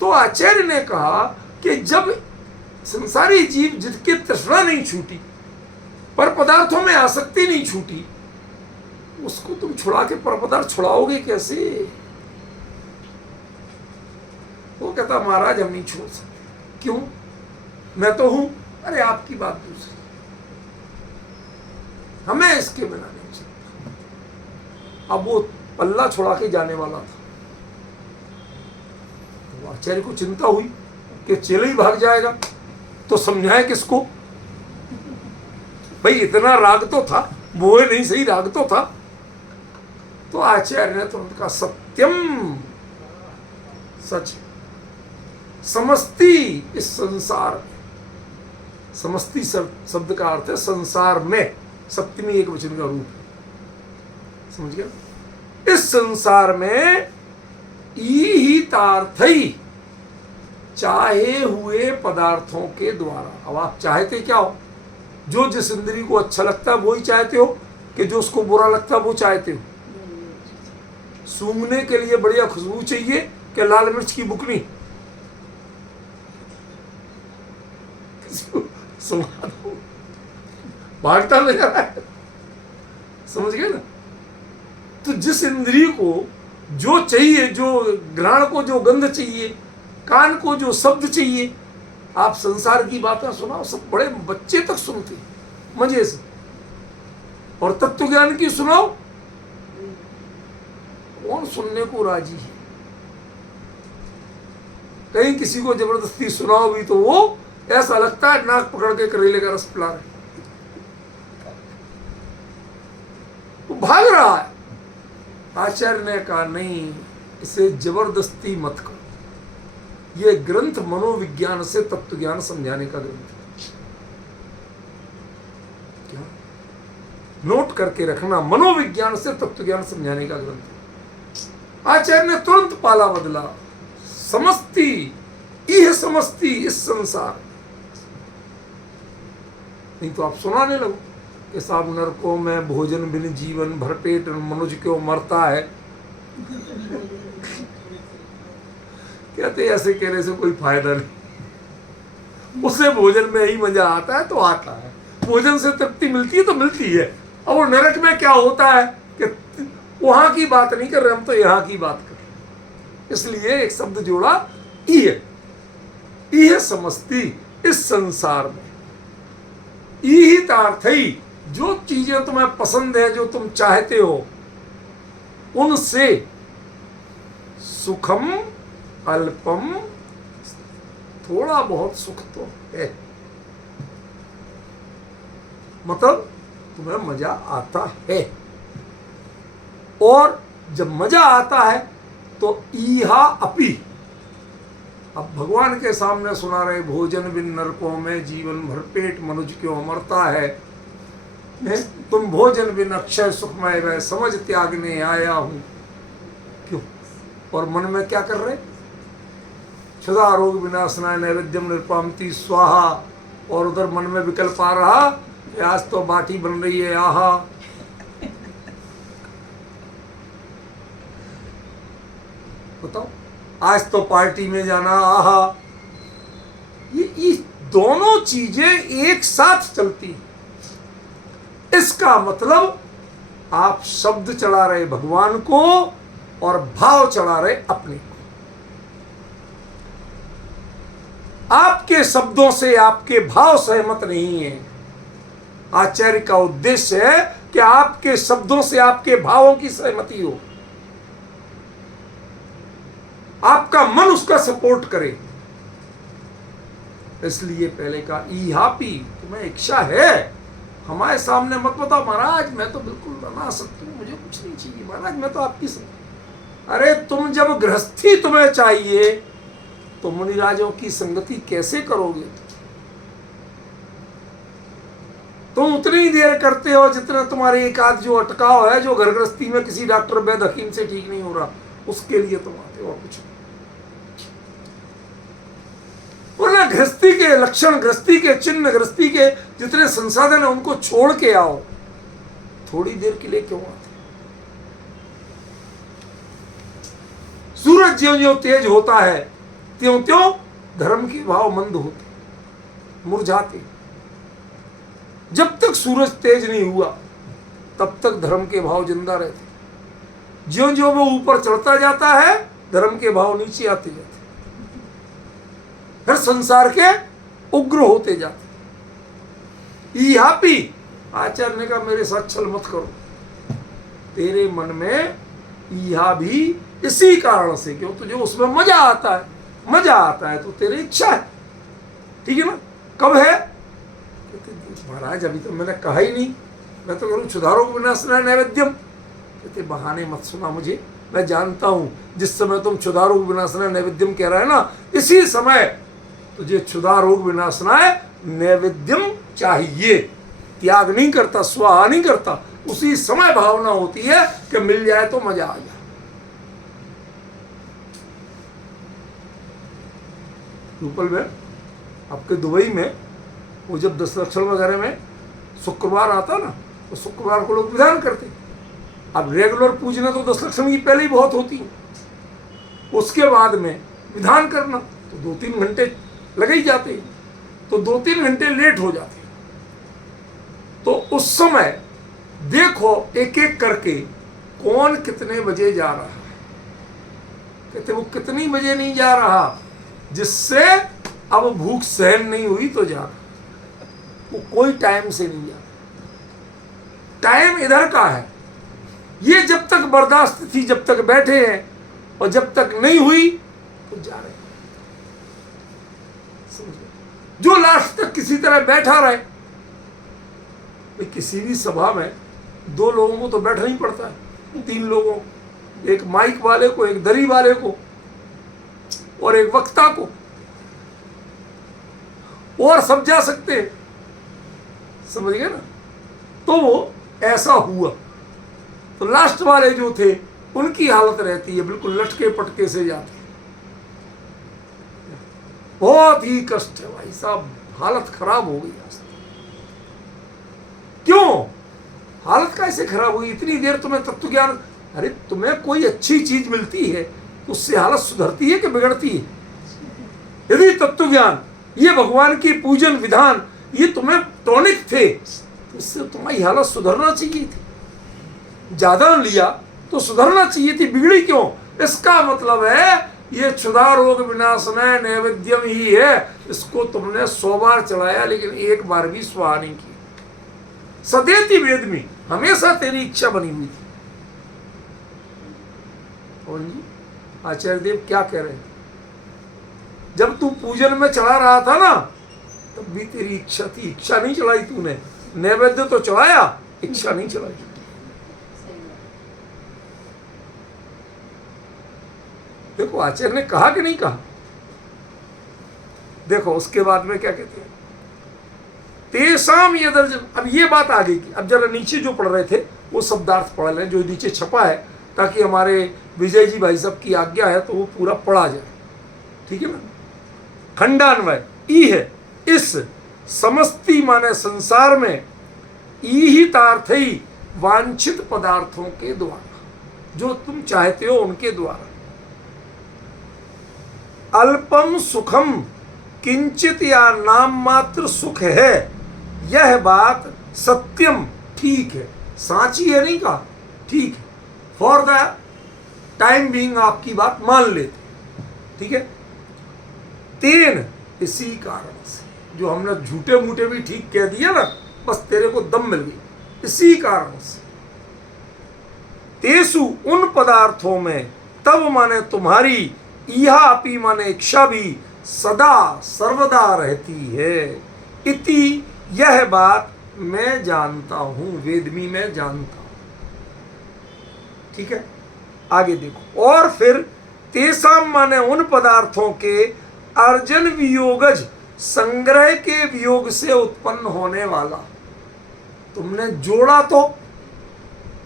तो आचार्य ने कहा कि जब संसारी जीव जिसकी तृष्णा नहीं छूटी, पर पदार्थों में आसक्ति नहीं छूटी, उसको तुम छुड़ा के पर पदार्थ छुड़ाओगे कैसे? वो कहता महाराज हम नहीं छोड़ सकते। क्यों? मैं तो हूं। अरे आपकी बात दूसरी, हमें इसके बिना नहीं चलता। अब वो पल्ला छुड़ा के जाने वाला था, तो आचार्य को चिंता हुई कि चेला ही भाग जाएगा तो समझाए किसको? भाई इतना राग तो था, बोए नहीं सही, राग तो था। तो आचार्य ने तुरंत कहा सत्यम, सच। समस्ती इस संसार में, समस्ती शब्द का अर्थ है संसार में, सप्तमी एक वचन का रूप है। समझ गया? इस संसार में ईहितार्थई, चाहे हुए पदार्थों के द्वारा। अब आप चाहते क्या हो? जो जिस इंद्री को अच्छा लगता है वो ही चाहते हो, कि जो उसको बुरा लगता है वो चाहते हो? सूंघने के लिए बढ़िया खुशबू चाहिए कि लाल मिर्च की बुकनी? सुना दो, भागता नजर आए। समझ गए ना? तो जिस इंद्रिय को जो चाहिए, जो घ्राण को जो गंध चाहिए, कान को जो शब्द चाहिए, आप संसार की बातें सुनाओ, सब बड़े बच्चे तक सुनते मजे से, और तत्व ज्ञान की सुनाओ, कौन सुनने को राजी है? कहीं किसी को जबरदस्ती सुनाओ भी तो वो ऐसा लगता है नाक पकड़ के करेले का रस पिला रहे, वो भाग रहा है। आचार्य ने कहा नहीं, इसे जबरदस्ती मत करो, ये ग्रंथ मनोविज्ञान से तत्व ज्ञान समझाने का ग्रंथ है। क्या नोट करके रखना, मनोविज्ञान से तत्व ज्ञान समझाने का ग्रंथ है। आचार्य ने तुरंत पाला बदला, समस्ती यह समस्ती इस संसार, नहीं तो आप सुनाने लगो कि साहब नरकों में भोजन बिन जीवन भरपेट मनुष्य क्यों मरता है। कहते ऐसे कहने से कोई फायदा नहीं, उसे भोजन में ही मजा आता है तो आता है, भोजन से तृप्ति मिलती है तो मिलती है। और वो नरक में क्या होता है कि वहां की बात नहीं कर रहे हम, तो यहाँ की बात कर रहे। इसलिए एक शब्द जोड़ा, इह समस्ती इस संसार में, ईहित अर्थई, जो चीजें तुम्हें पसंद है, जो तुम चाहते हो, उनसे सुखम अल्पम, थोड़ा बहुत सुख तो है, मतलब तुम्हें मजा आता है। और जब मजा आता है तो ईहा अपी, अब भगवान के सामने सुना रहे, भोजन बिन नरकों में जीवन भरपेट मनुष्य क्यों मरता है, तुम भोजन बिन अक्षय सुखमय वह समझ त्यागने आया हूं, क्यों? और मन में क्या कर रहे, क्षुधा रोग विनाशनाय नैवेद्यम निरुपामति स्वाहा, और उधर मन में विकल्प आ रहा कि आज तो बाटी बन रही है, आहा। बताओ, आज तो पार्टी में जाना, आहा। ये दोनों चीजें एक साथ चलती हैं। इसका मतलब आप शब्द चढ़ा रहे भगवान को और भाव चढ़ा रहे अपने को। आपके शब्दों से आपके भाव सहमत नहीं है। आचार्य का उद्देश्य है कि आपके शब्दों से आपके भावों की सहमति हो, आपका मन उसका सपोर्ट करे। इसलिए पहले कहा ईहापी, तुम्हें इच्छा है, हमारे सामने मत बताओ महाराज मैं तो बिल्कुल बना सकती हूँ, मुझे कुछ नहीं चाहिए महाराज, मैं तो आपकी अरे तुम जब गृहस्थी तुम्हें चाहिए तो मुनिराजों की संगति कैसे करोगे? तुम उतनी देर करते हो जितना तुम्हारे एक आध जो अटकाव है, जो घर गृहस्थी में किसी डॉक्टर वैद्य हकीम से ठीक नहीं हो रहा, उसके लिए तुम आते हो, कुछ वरना गृहस्थी के लक्षण, गृहस्थी के चिन्ह, गृहस्थी के जितने संसाधन है उनको छोड़ के आओ। थोड़ी देर के लिए क्यों आते? सूरज ज्यों ज्यों तेज होता है त्यों त्यों धर्म के भाव मंद होते, मुरझाते। जब तक सूरज तेज नहीं हुआ तब तक धर्म के भाव जिंदा रहते। ज्यों ज्यों वो ऊपर चढ़ता जाता है धर्म के भाव नीचे आते जाते, फिर संसार के उग्र होते जाते। ईहापी, आचार्य ने कहा मेरे साथ छल मत करो, तेरे मन में ईहा भी इसी कारण से, क्यों तुझे उसमें मजा आता है, मजा आता है तो तेरी इच्छा है, ठीक है ना? कब है? महाराज अभी तो मैंने कहा ही नहीं, मैं तो करूँ क्षुधारोग विनाशनाय नैवेद्यम। कहते बहाने मत सुना मुझे, मैं जानता हूं जिस समय तुम क्षुधारोग विनाशनाय नैवेद्यम कह रहा है ना, इसी समय तुझे क्षुधारोग विनाशनाय नैवेद्यम चाहिए। त्याग नहीं करता, स्वाहा नहीं करता, उसी समय भावना होती है कि मिल जाए तो मजा आ जाए। रूपल में आपके दुबई में वो जब दशलक्षण वगैरह में शुक्रवार आता ना, तो शुक्रवार को लोग विधान करते। अब रेगुलर पूजना तो दशलक्षण की पहले ही बहुत होती है, उसके बाद में विधान करना तो 2-3 घंटे लगे ही जाते हैं, तो 2-3 घंटे लेट हो जाते हैं। तो उस समय देखो एक एक करके कौन कितने बजे जा रहा है। कहते वो कितनी बजे नहीं जा रहा, जिससे अब भूख सहन नहीं हुई तो जा, वो कोई टाइम से नहीं जा, टाइम इधर का है। ये जब तक बर्दाश्त थी, जब तक बैठे हैं, और जब तक नहीं हुई तो जा रहे। जो लास्ट तक किसी तरह बैठा रहे, किसी भी सभा में 2 लोगों को तो बैठना ही पड़ता है, 3 लोगों, एक माइक वाले को, एक दरी वाले को, और एक वक्ता को, और सब जा सकते हैं, समझ गए ना। तो वो ऐसा हुआ, तो लास्ट वाले जो थे उनकी हालत रहती है बिल्कुल लटके पटके से जाते, बहुत ही कष्ट है भाई साहब, हालत खराब हो गई। क्यों हालत कैसे खराब हुई? इतनी देर तुम्हें तत्व ज्ञान, अरे तुम्हें कोई अच्छी चीज मिलती है तो उससे हालत सुधरती है कि बिगड़ती है? यदि तत्व ज्ञान, ये भगवान की पूजन विधान, ये तुम्हें टॉनिक थे, तो इससे तुम्हारी हालत सुधरना चाहिए थी। ज्यादा लिया तो सुधरना चाहिए थी, बिगड़ी क्यों? इसका मतलब है ये क्षुधा रोग विनाशनय नैवेद्यम ही है, इसको तुमने 100 बार चढ़ाया लेकिन एक बार भी स्वाहा नहीं किया। सदैति वेद में हमेशा तेरी इच्छा बनी हुई थी। कौन जी? आचार्य देव क्या कह रहे थे? जब तू पूजन में चढ़ा रहा था ना, तब भी तेरी इच्छा थी, इच्छा नहीं चढ़ाई तूने, नैवेद्य तो चढ़ाया, इच्छा नहीं चढ़ाई। देखो आचार्य ने कहा कि नहीं कहा? देखो उसके बाद में क्या कहते हैं, तेसाम यदर्जन। अब ये बात आगे की, अब जरा नीचे जो पढ़ रहे थे वो शब्दार्थ पढ़ लें जो नीचे छपा है, ताकि हमारे विजय जी भाई साहब की आज्ञा है तो वो पूरा पढ़ा जाए, ठीक है ना। खंडान्वय ई है, इस समस्ती माने संसार में ईहितार्थी वांछित पदार्थों के द्वारा, जो तुम चाहते हो उनके द्वारा, अल्पम सुखम किंचित या नाम मात्र सुख है, यह बात सत्यम, ठीक है, सांची है नहीं कहा, ठीक है, फॉर द टाइम बीइंग आपकी बात मान लेते, ठीक है। तेन, इसी कारण से, जो हमने झूठे मूठे भी ठीक कह दिया ना, बस तेरे को दम मिल गई, इसी कारण से। तेसु, उन पदार्थों में, तब माने तुम्हारी, इहा अपी माने इच्छा भी, सदा सर्वदा रहती है। इति, यह बात मैं जानता हूं, वेदमी में जानता हूं, ठीक है। आगे देखो, और फिर तेसाम माने उन पदार्थों के अर्जन वियोगज, संग्रह के वियोग से उत्पन्न होने वाला। तुमने जोड़ा तो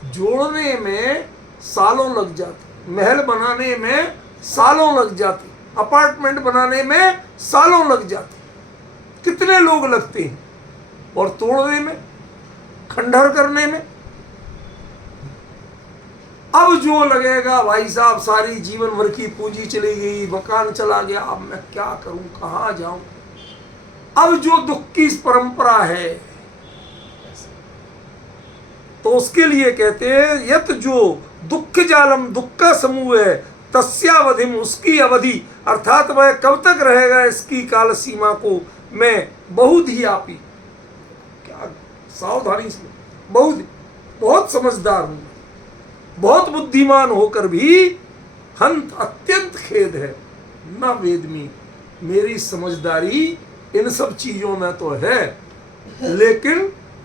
जोड़ने में सालों लग जाते, महल बनाने में सालों लग जाते, अपार्टमेंट बनाने में सालों लग जाते, कितने लोग लगते हैं, और तोड़ने में, खंडहर करने में। अब जो लगेगा भाई साहब, सारी जीवन भर की पूंजी चली गई, मकान चला गया, अब मैं क्या करूं, कहां जाऊं। अब जो दुख की परंपरा है, तो उसके लिए कहते हैं, यत जो दुख जालम, दुख का समूह है, तस्यावधिम, उसकी अवधि, अर्थात वह कब तक रहेगा, इसकी काल सीमा को मैं बहुत ही आपी, क्या सावधानी से, बहुत समझदार हूं, बहुत बुद्धिमान होकर भी हंत अत्यंत खेद है, न वेदमी, मेरी समझदारी इन सब चीजों में तो है, लेकिन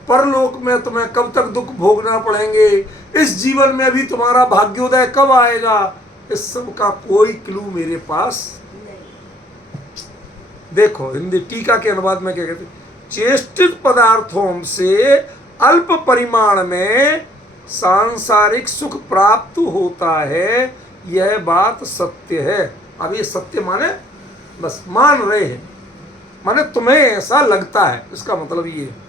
परलोक में तुम्हें कब तक दुख भोगना पड़ेंगे, इस जीवन में भी तुम्हारा भाग्योदय कब आएगा, इस सब का कोई क्लू मेरे पास नहीं। देखो हिंदी टीका के अनुवाद में क्या कहते हैं, चेष्टित पदार्थों से अल्प परिमाण में सांसारिक सुख प्राप्त होता है, यह बात सत्य है। अब ये सत्य माने बस मान रहे हैं, माने तुम्हें ऐसा लगता है, इसका मतलब ये है।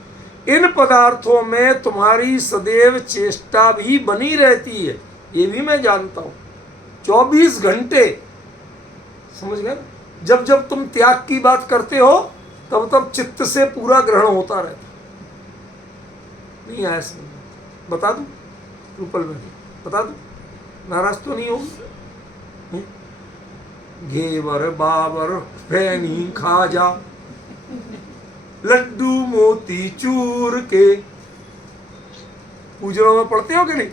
इन पदार्थों में तुम्हारी सदैव चेष्टा भी बनी रहती है, ये भी मैं जानता हूं, 24 घंटे, समझ गए। जब जब तुम त्याग की बात करते हो तब तब चित्त से पूरा ग्रहण होता रहता। नहीं आया समझ, बता दूं रूपल में, बता दूं, नाराज तो नहीं होगी? घेवर बाबर फैनी खाजा लड्डू मोती चूर के। पूजनों में पढ़ते हो कि नहीं?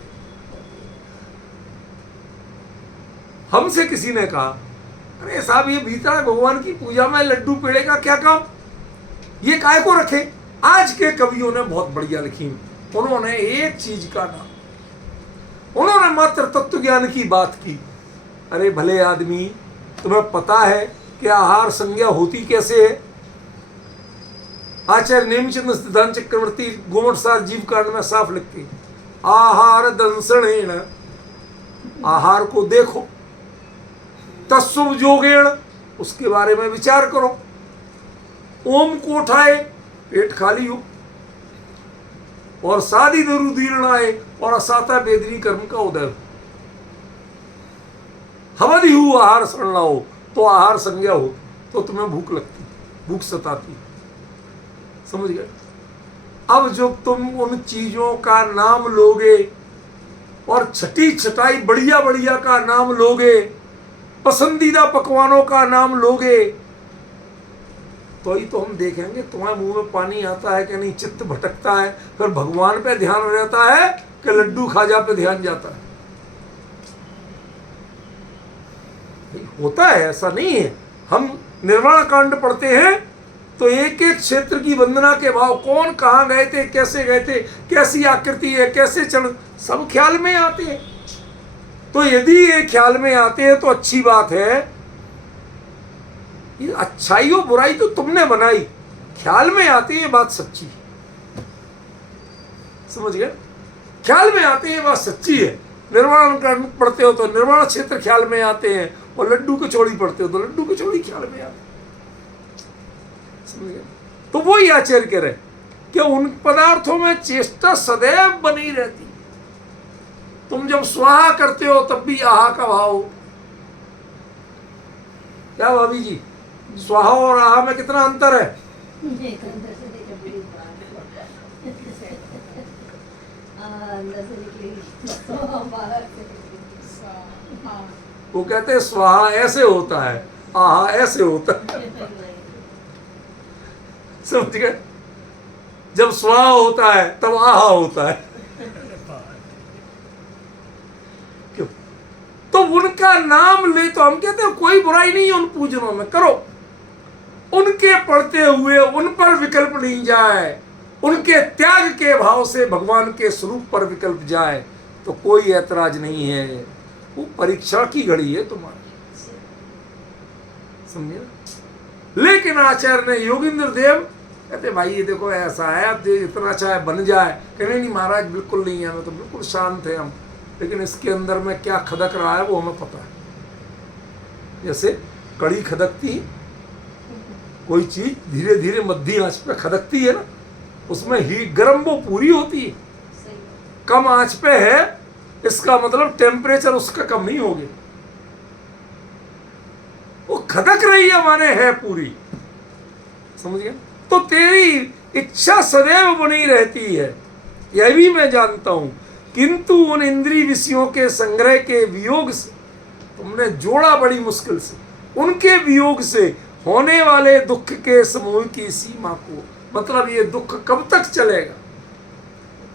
हमसे किसी ने कहा, अरे साहब ये भीतर भगवान की पूजा में लड्डू पेड़े का क्या काम, ये काय को रखे? आज के कवियों ने बहुत बढ़िया लिखी। उन्होंने एक चीज का नाम, उन्होंने मात्र तत्व ज्ञान की बात की। अरे भले आदमी, तुम्हें पता है कि आहार संज्ञा होती कैसे है? आचार्य नेमिचंद्र सिद्धांत चक्रवर्ती गोमटसार जीव कांड में साफ लिखते, आहार दंसणेन, आहार को देखो, तस्सुभ जोगेण, उसके बारे में विचार करो, ओम को उठाए, पेट खाली हो, और सादी दरुदीर्णाए, और असाता बेदनी कर्म का उदय हो। हवधि हु आहार सड़ना हो, तो आहार संज्ञा हो, तो तुम्हें भूख लगती, भूख सताती। समझ गए? अब जो तुम उन चीजों का नाम लोगे और छठी छटाई बढ़िया बढ़िया का नाम लोगे, पसंदीदा पकवानों का नाम लोगे, तो ही तो हम देखेंगे तुम्हारे मुंह में पानी आता है कि नहीं, चित्त भटकता है, फिर भगवान पे ध्यान रहता है कि लड्डू खाजा पे ध्यान जाता है। होता है, ऐसा नहीं है। हम निर्वाण कांड पढ़ते हैं तो एक एक क्षेत्र की वंदना के भाव, कौन कहाँ गए थे, कैसे गए थे, कैसी आकृति है, कैसे चल, सब ख्याल में आते हैं। तो यदि ये ख्याल में आते हैं तो अच्छी बात है। ये अच्छाई और बुराई तो तुमने बनाई, ख्याल में आती है बात सच्ची। समझ गए? ख्याल में आते हैं बात सच्ची है। निर्वाण पढ़ते हो तो निर्वाण क्षेत्र ख्याल में आते हैं, और लड्डू कचौड़ी पढ़ते हो तो लड्डू कचौड़ी ख्याल में आते हैं। समझ गए? तो वही आचार्य कह रहे कि उन पदार्थों में चेष्टा सदैव बनी रहती। तुम जब स्वाहा करते हो तब भी आहा का भाव। क्या भाभी जी, स्वाहा और आहा में कितना अंतर है? वो कहते हैं स्वाहा ऐसे होता है, आहा ऐसे होता है। समझ गए? जब स्वाहा होता है तब आहा होता है। क्यों? तो उनका नाम ले तो हम कहते हैं कोई बुराई नहीं है उन पूजनों में, करो। उनके पढ़ते हुए उन पर विकल्प नहीं जाए, उनके त्याग के भाव से भगवान के स्वरूप पर विकल्प जाए तो कोई ऐतराज नहीं है। वो परीक्षा की घड़ी है तुम्हारी, समझे? लेकिन आचार्य ने योगींद्र देव कहते भाई ये देखो ऐसा है, अब इतना चाहे बन जाए। कहने नहीं महाराज बिल्कुल नहीं है, मैं तो बिल्कुल शांत है हम, लेकिन इसके अंदर में क्या खदक रहा है वो हमें पता है। जैसे कड़ी खदकती, कोई चीज धीरे धीरे मध्य आंच पे खदकती है ना, उसमें हीट गर्म वो पूरी होती है। कम आंच पे है, इसका मतलब टेम्परेचर उसका कम नहीं हो गया, वो खदक रही है माने है पूरी। समझ गए? तो तेरी इच्छा सदैव बनी रहती है, यह भी मैं जानता हूं, किंतु उन इंद्रिय विषयों के संग्रह के वियोग से तुमने जोड़ा बड़ी मुश्किल से, उनके वियोग से होने वाले दुख के समूह की सीमा को, मतलब ये दुख कब तक चलेगा,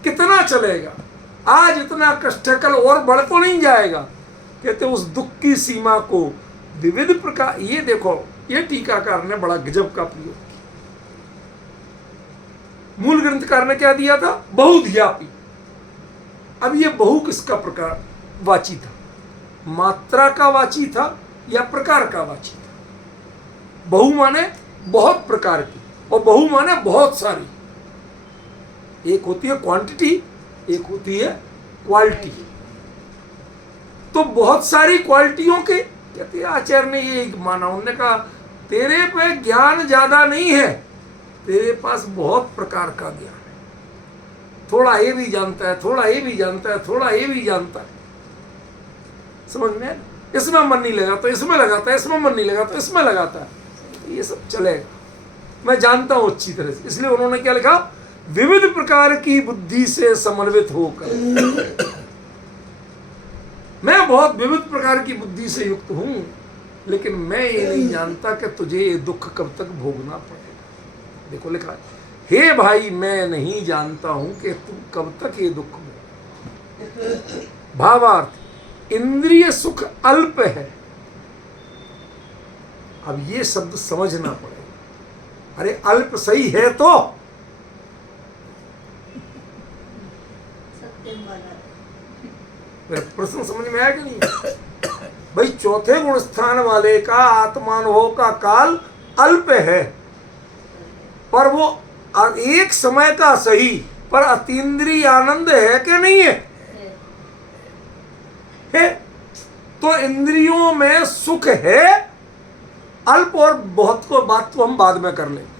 कितना चलेगा, आज इतना कष्ट है कल और बढ़ तो नहीं जाएगा। कहते उस दुख की सीमा को विविध प्रकार, ये देखो ये टीकाकार ने बड़ा गजब का प्रयोग किया। मूल ग्रंथकार ने क्या दिया था? बहुध्यापी। अब ये बहु किसका प्रकार वाची था? मात्रा का वाची था या प्रकार का वाची था? बहु माने बहुत प्रकार की, और बहु माने बहुत सारी। एक होती है क्वांटिटी, एक होती है क्वालिटी। तो बहुत सारी क्वालिटियों के कहते आचार्य ने ये माना, उन्होंने कहा तेरे पे ज्ञान ज्यादा नहीं है, तेरे पास बहुत प्रकार का ज्ञान है। थोड़ा ये भी जानता है, थोड़ा ये भी जानता है, थोड़ा ये भी जानता है। समझ में? इसमें मन नहीं लगा तो इसमें लगाता है, इसमें मन नहीं लगा तो इसमें लगाता है। ये सब चलेगा, मैं जानता हूं अच्छी तरह से। इसलिए उन्होंने क्या लिखा? विविध प्रकार की बुद्धि से समन्वित होकर। मैं बहुत विविध प्रकार की बुद्धि से युक्त हूं, लेकिन मैं ये नहीं जानता कि तुझे ये दुख कब तक भोगना पड़ेगा। देखो लिखा है, हे भाई मैं नहीं जानता हूं कि तुम कब तक ये दुख भोग। भावार्थ, इंद्रिय सुख अल्प है। अब ये शब्द समझना पड़ेगा। अरे अल्प सही है तो प्रश्न समझ में आया कि नहीं? भाई चौथे गुण स्थान वाले का आत्मानुभव का काल अल्प है, पर वो एक समय का सही, पर अतीन्द्रिय आनंद है कि नहीं है? है। तो इंद्रियों में सुख है अल्प, और बहुत को बात तो हम बाद में कर लेंगे।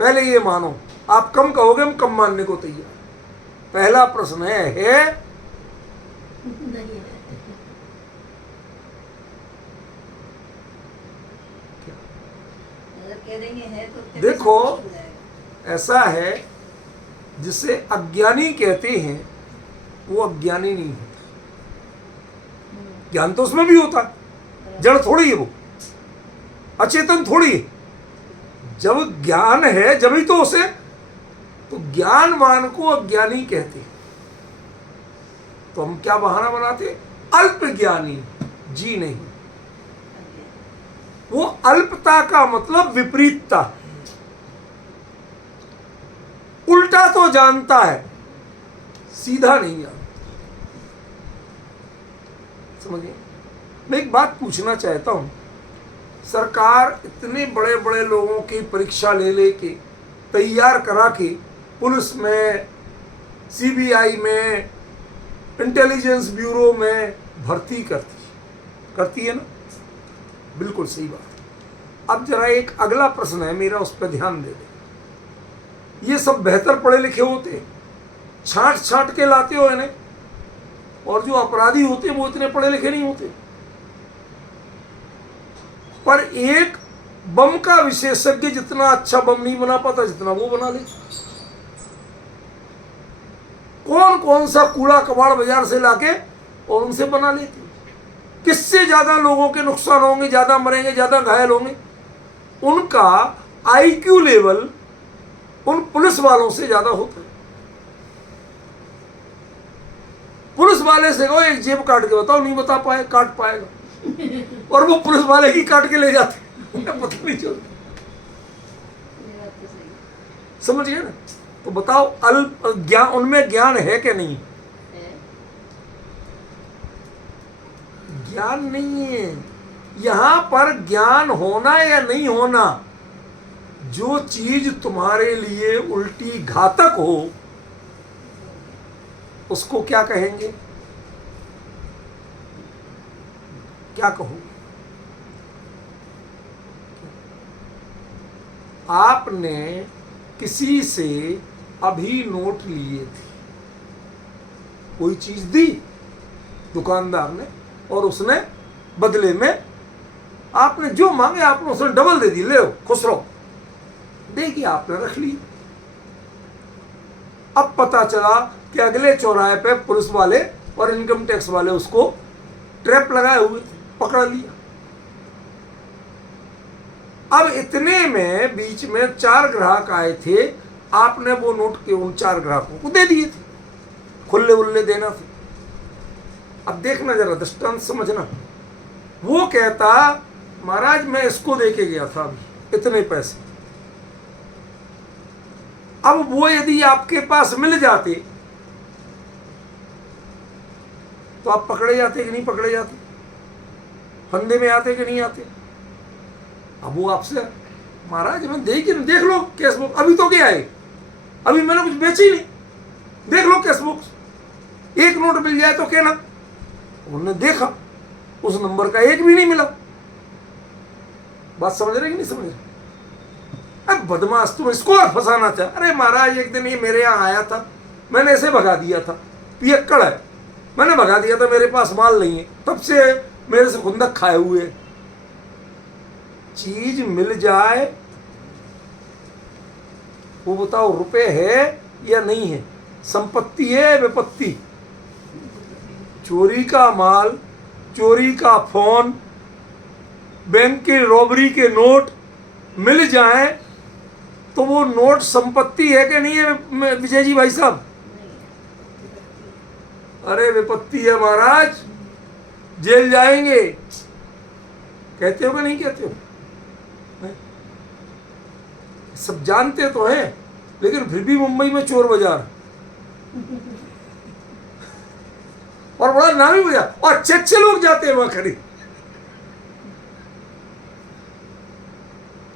पहले ये मानो, आप कम कहोगे हम कम मानने को तैयार। पहला प्रश्न है नहीं है। कह देंगे है तो देखो ऐसा है, जिसे अज्ञानी कहते हैं वो अज्ञानी नहीं होता। ज्ञान तो उसमें भी होता है, जड़ थोड़ी है वो, अचेतन थोड़ी है। जब ज्ञान है जब ही तो उसे, तो ज्ञानवान को अज्ञानी कहते हैं। तो हम क्या बहाना बनाते? अल्प ज्ञानी, जी नहीं। वो अल्पता का मतलब विपरीतता, उल्टा तो जानता है, सीधा नहीं जानता। समझिए, मैं एक बात पूछना चाहता हूं। सरकार इतने बड़े बड़े लोगों की परीक्षा ले लेके तैयार करा के पुलिस में, सीबीआई में, इंटेलिजेंस ब्यूरो में भर्ती करती है ना? बिल्कुल सही बात। अब जरा एक अगला प्रश्न है मेरा, उस पर ध्यान दे दें। ये सब बेहतर पढ़े लिखे होते, छांट के लाते हो इन्हें, और जो अपराधी होते वो इतने पढ़े लिखे नहीं होते। पर एक बम का विशेषज्ञ जितना अच्छा बम नहीं बना पाता जितना वो बना ले। कौन कौन सा कूड़ा कबाड़ बाजार से लाके और उनसे बना लेते। किससे ज्यादा लोगों के नुकसान होंगे, ज्यादा मरेंगे, ज्यादा घायल होंगे। उनका आईक्यू लेवल उन पुलिस वालों से ज्यादा होता है। पुलिस वाले से कहो एक जेब काट के बताओ, नहीं बता पाए, काट पाएगा। और वो पुलिस वाले ही काट के ले जाते, उन्हें पता नहीं चलता। समझ गए ना? तो बताओ अल्प ज्ञान, उनमें ज्ञान है कि नहीं? ज्ञान नहीं है। यहां पर ज्ञान होना या नहीं होना, जो चीज तुम्हारे लिए उल्टी घातक हो उसको क्या कहेंगे? क्या कहो? आपने किसी से अभी नोट लिए थे, कोई चीज दी दुकानदार ने, और उसने बदले में आपने जो मांगे आपने उसने डबल दे दी, ले लो खुश रहो। देखिए आपने रख ली। अब पता चला कि अगले चौराहे पे पुलिस वाले और इनकम टैक्स वाले उसको ट्रैप लगाए हुए थे, पकड़ लिया। अब इतने में बीच में 4 ग्राहक आए थे, आपने वो नोट के उन 4 ग्राहकों को दे दिए थे, खुले उल्ले देना थे। अब देखना जरा, दृष्टांत समझना। वो कहता महाराज मैं इसको दे के गया था अभी इतने पैसे। अब वो यदि आपके पास मिल जाते तो आप पकड़े जाते कि नहीं पकड़े जाते? फंदे में आते कि नहीं आते? अब वो आपसे महाराज मैं देख लो केस बुक, अभी तो क्या है, अभी मैंने कुछ बेची नहीं, देख लो केस बुक, एक नोट मिल जाए तो क्या ना। उन्होंने देखा, उस नंबर का एक भी नहीं मिला। बात समझ रहे कि नहीं समझ रहे? अब बदमाश तुम इसको और फंसाना चाह। अरे महाराज एक दिन ये मेरे यहाँ आया था, मैंने ऐसे भगा दिया था, पियक्कड़ है, मैंने भगा दिया था, मेरे पास माल नहीं है, तब से मेरे से खुंदक खाए हुए। चीज मिल जाए वो बताओ, रुपए है या नहीं है, संपत्ति है विपत्ति। चोरी का माल चोरी का फोन, बैंक के रॉबरी के नोट मिल जाए तो वो नोट संपत्ति है कि नहीं है विजय जी भाई साहब? अरे विपत्ति है महाराज, जेल जाएंगे। कहते हो कि नहीं कहते हो? सब जानते तो हैं, लेकिन फिर भी मुंबई में चोर बाजार और बड़ा नामी बाजार, और अच्छे अच्छे लोग जाते हैं वहां खरीद,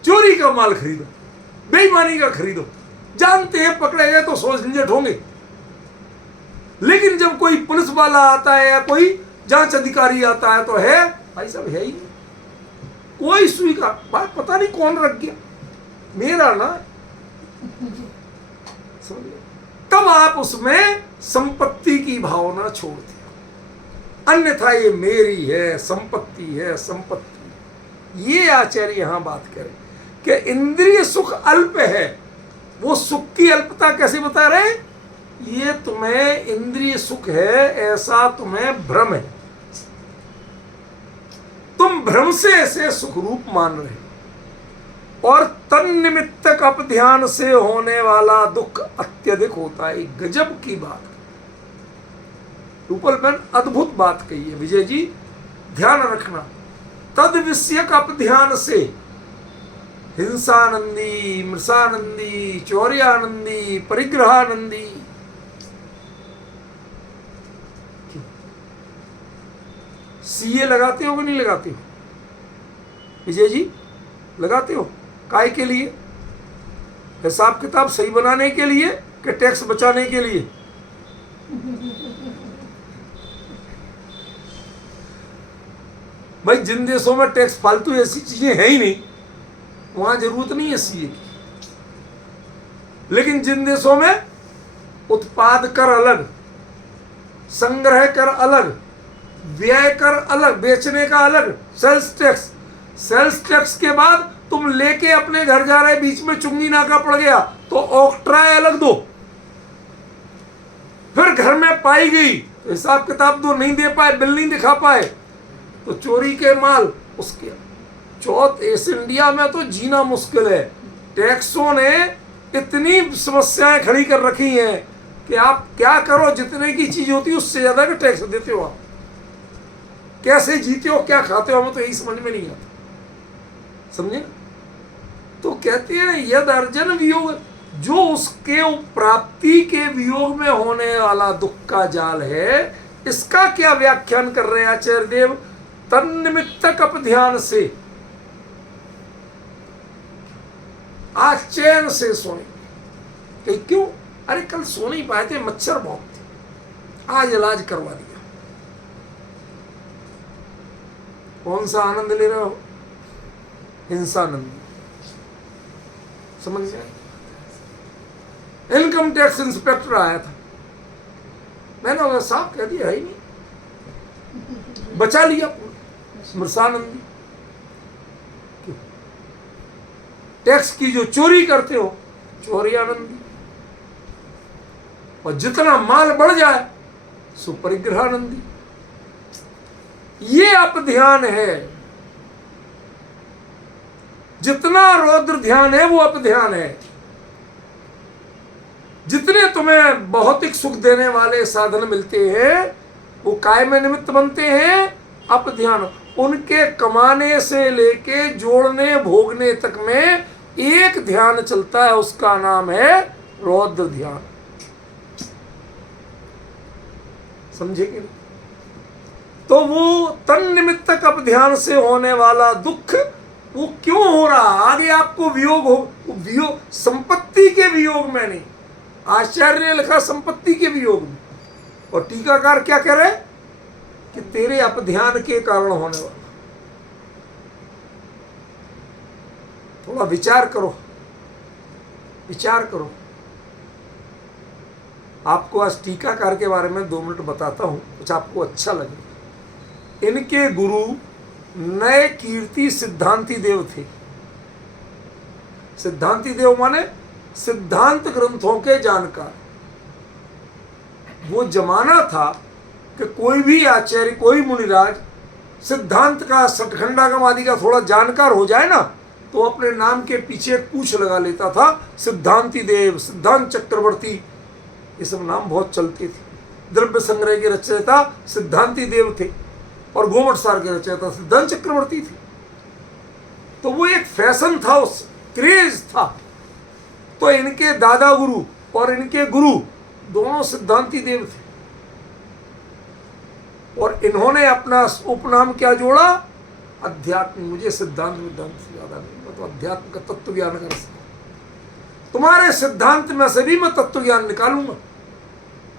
चोरी का माल खरीदो, बेईमानी का खरीदो। जानते हैं पकड़े गए तो सोच लीजिए होंगे, लेकिन जब कोई पुलिस वाला आता है या कोई जांच अधिकारी आता है तो है भाई साहब, है ही नहीं कोई स्वीकार। बात पता नहीं कौन रख गया, मेरा ना, समझिए। तब आप उसमें संपत्ति की भावना छोड़ते हो, अन्यथा ये मेरी है, संपत्ति है, संपत्ति। ये आचार्य यहां बात करें कि इंद्रिय सुख अल्प है। वो सुख की अल्पता कैसे बता रहे? ये तुम्हें इंद्रिय सुख है ऐसा तुम्हें भ्रम है, तुम भ्रम से ऐसे सुख रूप मान रहे हो, और तन्निमित्तक अपध्यान से होने वाला दुख अत्यधिक होता है। एक गजब की बात, रूपल पेन अद्भुत बात कही है विजय जी, ध्यान रखना। तद विषयक अपध्यान से हिंसानंदी, मृषानंदी, चौर्यानंदी, परिग्रहानंदी, सीए लगाते हो कि नहीं लगाते हो विजय जी? लगाते हो काय के लिए? हिसाब किताब सही बनाने के लिए कि टैक्स बचाने के लिए? भाई जिन देशों में टैक्स फालतू ऐसी चीजें है ही नहीं, वहां जरूरत नहीं है सीए की। लेकिन जिन देशों में उत्पाद कर अलग, संग्रह कर अलग, व्यय कर अलग, बेचने का अलग, सेल्स टैक्स, सेल्स टैक्स के बाद तुम लेके अपने घर जा रहे, बीच में चुंगी नाका पड़ गया तो ऑक्ट्राय अलग दो, फिर घर में पाई गई तो हिसाब किताब दो, नहीं दे पाए, बिल नहीं दिखा पाए तो चोरी के माल उसके। चौथ इस इंडिया में तो जीना मुश्किल है। टैक्सों ने इतनी समस्याएं खड़ी कर रखी हैं कि आप क्या करो, जितने की चीज होती है उससे ज्यादा का टैक्स देते हो। आप कैसे जीते हो, क्या खाते हो, हमें तो यही समझ में नहीं आता, समझे? तो कहते हैं यद अर्जन वियोग, जो उसके प्राप्ति के वियोग में होने वाला दुख का जाल है, इसका क्या व्याख्यान कर रहे हैं आचार्य देव? तन्निमित्तक अपध्यान से, आज चैन से सोए। क्यों? अरे कल सो नहीं पाए थे, मच्छर बहुत थे, आज इलाज करवा दिया। कौन सा आनंद ले रहे हो? हिंसानंद, समझ गए? इनकम टैक्स इंस्पेक्टर आया था, मैंने बोला साहब कह दिया है ही नहीं, बचा लिया मृषानंदी। टैक्स की जो चोरी करते हो, चोरी आनंदी, और जितना माल बढ़ जाए सो परिग्रहानंदी। ये अपध्यान है, जितना रौद्र ध्यान है वो अपध्यान है। जितने तुम्हें भौतिक सुख देने वाले साधन मिलते हैं वो काय में निमित्त बनते हैं? अपध्यान। उनके कमाने से लेके जोड़ने भोगने तक में एक ध्यान चलता है, उसका नाम है रौद्र ध्यान। समझे कि नहीं? तो वो तन्निमित्तक अपध्यान से होने वाला दुख वो क्यों हो रहा? आगे आपको वियोग हो, वियोग संपत्ति के वियोग में नहीं, आचार्य ने लिखा संपत्ति के वियोग में, और टीकाकार क्या कह रहे कि तेरे अपध्यान के कारण होने वाला। थोड़ा विचार करो, विचार करो। आपको आज टीकाकार के बारे में 2 मिनट बताता हूं, कुछ आपको अच्छा लगे। इनके गुरु नए कीर्ति सिद्धांति देव थे। सिद्धांति देव माने सिद्धांत ग्रंथों के जानकार। वो जमाना था कि कोई भी आचार्य, कोई मुनिराज सिद्धांत का, सटखंडागम आदि का थोड़ा जानकार हो जाए ना, तो अपने नाम के पीछे एक पूछ लगा लेता था, सिद्धांति देव, सिद्धांत चक्रवर्ती, ये सब नाम बहुत चलते थे। द्रव्य संग्रह के रचयिता सिद्धांति देव थे और गोमट सार के रचयिता सिद्धांत चक्रवर्ती थे। तो वो एक फैशन था, उस क्रेज था। तो इनके दादा गुरु और इनके गुरु दोनों सिद्धांति देव थे, और इन्होंने अपना उपनाम क्या जोड़ा? अध्यात्म। मुझे सिद्धांत विद्धांत से ज्यादा नहीं, मैं तो अध्यात्म का तत्व ज्ञान कर सकता। तुम्हारे सिद्धांत में से भी मैं तत्व ज्ञान निकालूंगा।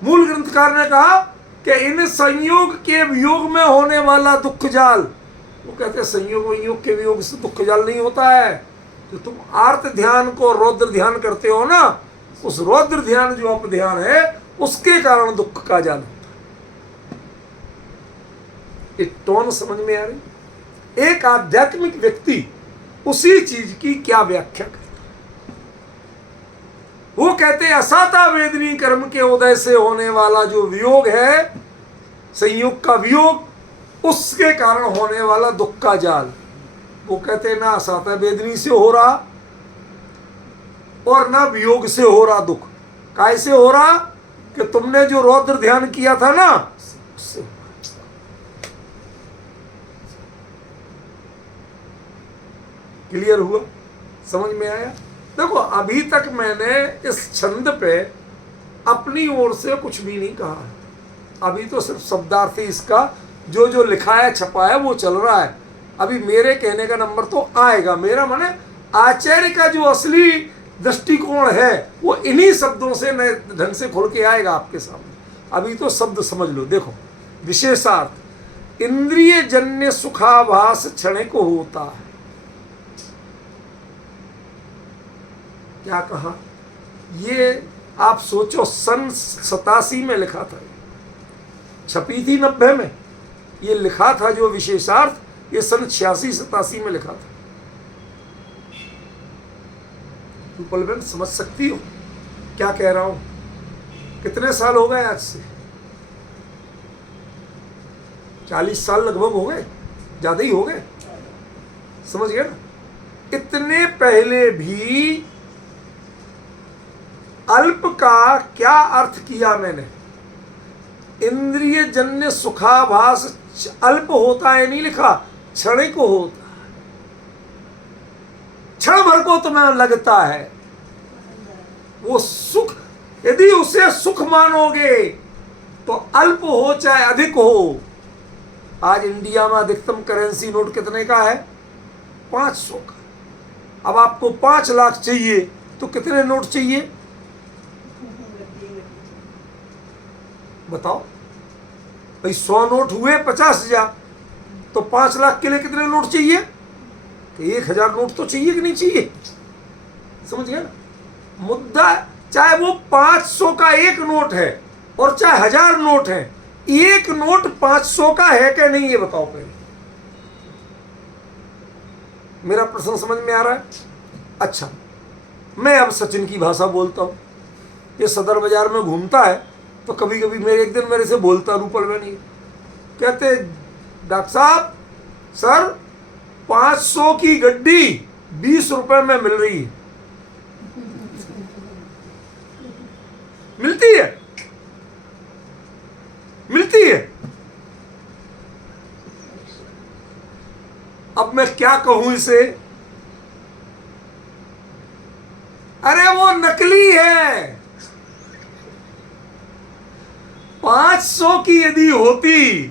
मूल ग्रंथकार ने कहा कि इन संयोग के वियोग में होने वाला दुख जाल, वो कहते हैं संयोग वियोग के वियोग से दुख जाल नहीं होता है। जो तुम आर्त ध्यान को रौद्र ध्यान करते हो ना, उस रौद्र ध्यान जो अप ध्यान है, उसके कारण दुख का जाल होता है। एक टोन समझ में आ रही? एक आध्यात्मिक व्यक्ति उसी चीज की क्या व्याख्या करता है? वो कहते हैं असाता वेदनी कर्म के उदय से होने वाला जो वियोग है, संयोग का वियोग, उसके कारण होने वाला दुख का जाल। वो कहते हैं ना असाता वेदनी से हो रहा और ना वियोग से हो रहा दुख। कैसे हो रहा? कि तुमने जो रौद्र ध्यान किया था ना, उससे। क्लियर हुआ? समझ में आया? देखो, अभी तक मैंने इस छंद पे अपनी ओर से कुछ भी नहीं कहा है। अभी तो सिर्फ शब्दार्थ ही इसका जो जो लिखा है छपा है वो चल रहा है। अभी मेरे कहने का नंबर तो आएगा। मेरा माने आचार्य का जो असली दृष्टिकोण है वो इन्हीं शब्दों से नए ढंग से खुल के आएगा आपके सामने। अभी तो शब्द समझ लो। देखो, विशेषार्थ इंद्रिय जन्य सुखाभास क्षणिक होता है। क्या कहा? ये आप सोचो, सन 87 में लिखा था, छपी थी 90 में। ये लिखा था जो विशेषार्थ, ये सन 86-87 में लिखा था। तुम समझ सकती हो क्या कह रहा हूं? कितने साल हो गए आज से? 40 साल लगभग हो गए, ज्यादा ही हो गए। समझ गए ना? इतने पहले भी अल्प का क्या अर्थ किया मैंने? इंद्रिय जन्य सुखाभास अल्प होता है नहीं लिखा, क्षणिक होता है। क्षण भर को तुम्हें लगता है वो सुख, यदि उसे सुख मानोगे तो अल्प हो चाहे अधिक हो। आज इंडिया में अधिकतम करेंसी नोट कितने का है? 500 का। अब आपको 5 लाख चाहिए तो कितने नोट चाहिए बताओ भाई? 100 नोट हुए 50,000, तो 5 लाख के लिए कितने नोट चाहिए? तो 1,000 नोट तो चाहिए कि नहीं चाहिए? समझ गए ना मुद्दा? चाहे वो 500 का एक नोट है और चाहे 1000 नोट है, एक नोट 500 का है क्या नहीं, ये बताओ पहले। मेरा प्रश्न समझ में आ रहा है? अच्छा, मैं अब सचिन की भाषा बोलता हूं। ये सदर बाजार में घूमता है तो कभी कभी एक दिन मेरे से बोलता, रूपल में नहीं, कहते डॉक्टर साहब, सर 500 की गड्डी 20 रुपए में मिल रही है। मिलती है, मिलती है। अब मैं क्या कहूं इसे? अरे वो नकली है। 500 की यदि होती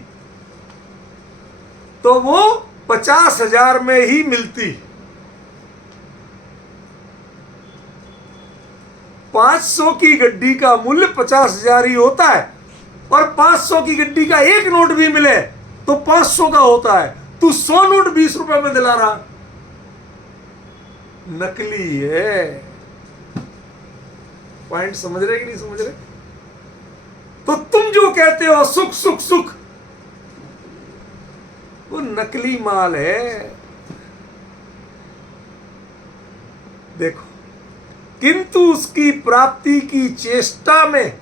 तो वो 50,000 में ही मिलती। 500 की गड्डी का मूल्य 50,000 ही होता है, और 500 की गड्डी का एक नोट भी मिले तो 500 का होता है। तू 100 नोट 20 रुपए में दिला रहा, नकली है। पॉइंट समझ रहे कि नहीं समझ रहे? तो तुम जो कहते हो सुख सुख सुख, वो नकली माल है। देखो, किंतु उसकी प्राप्ति की चेष्टा में,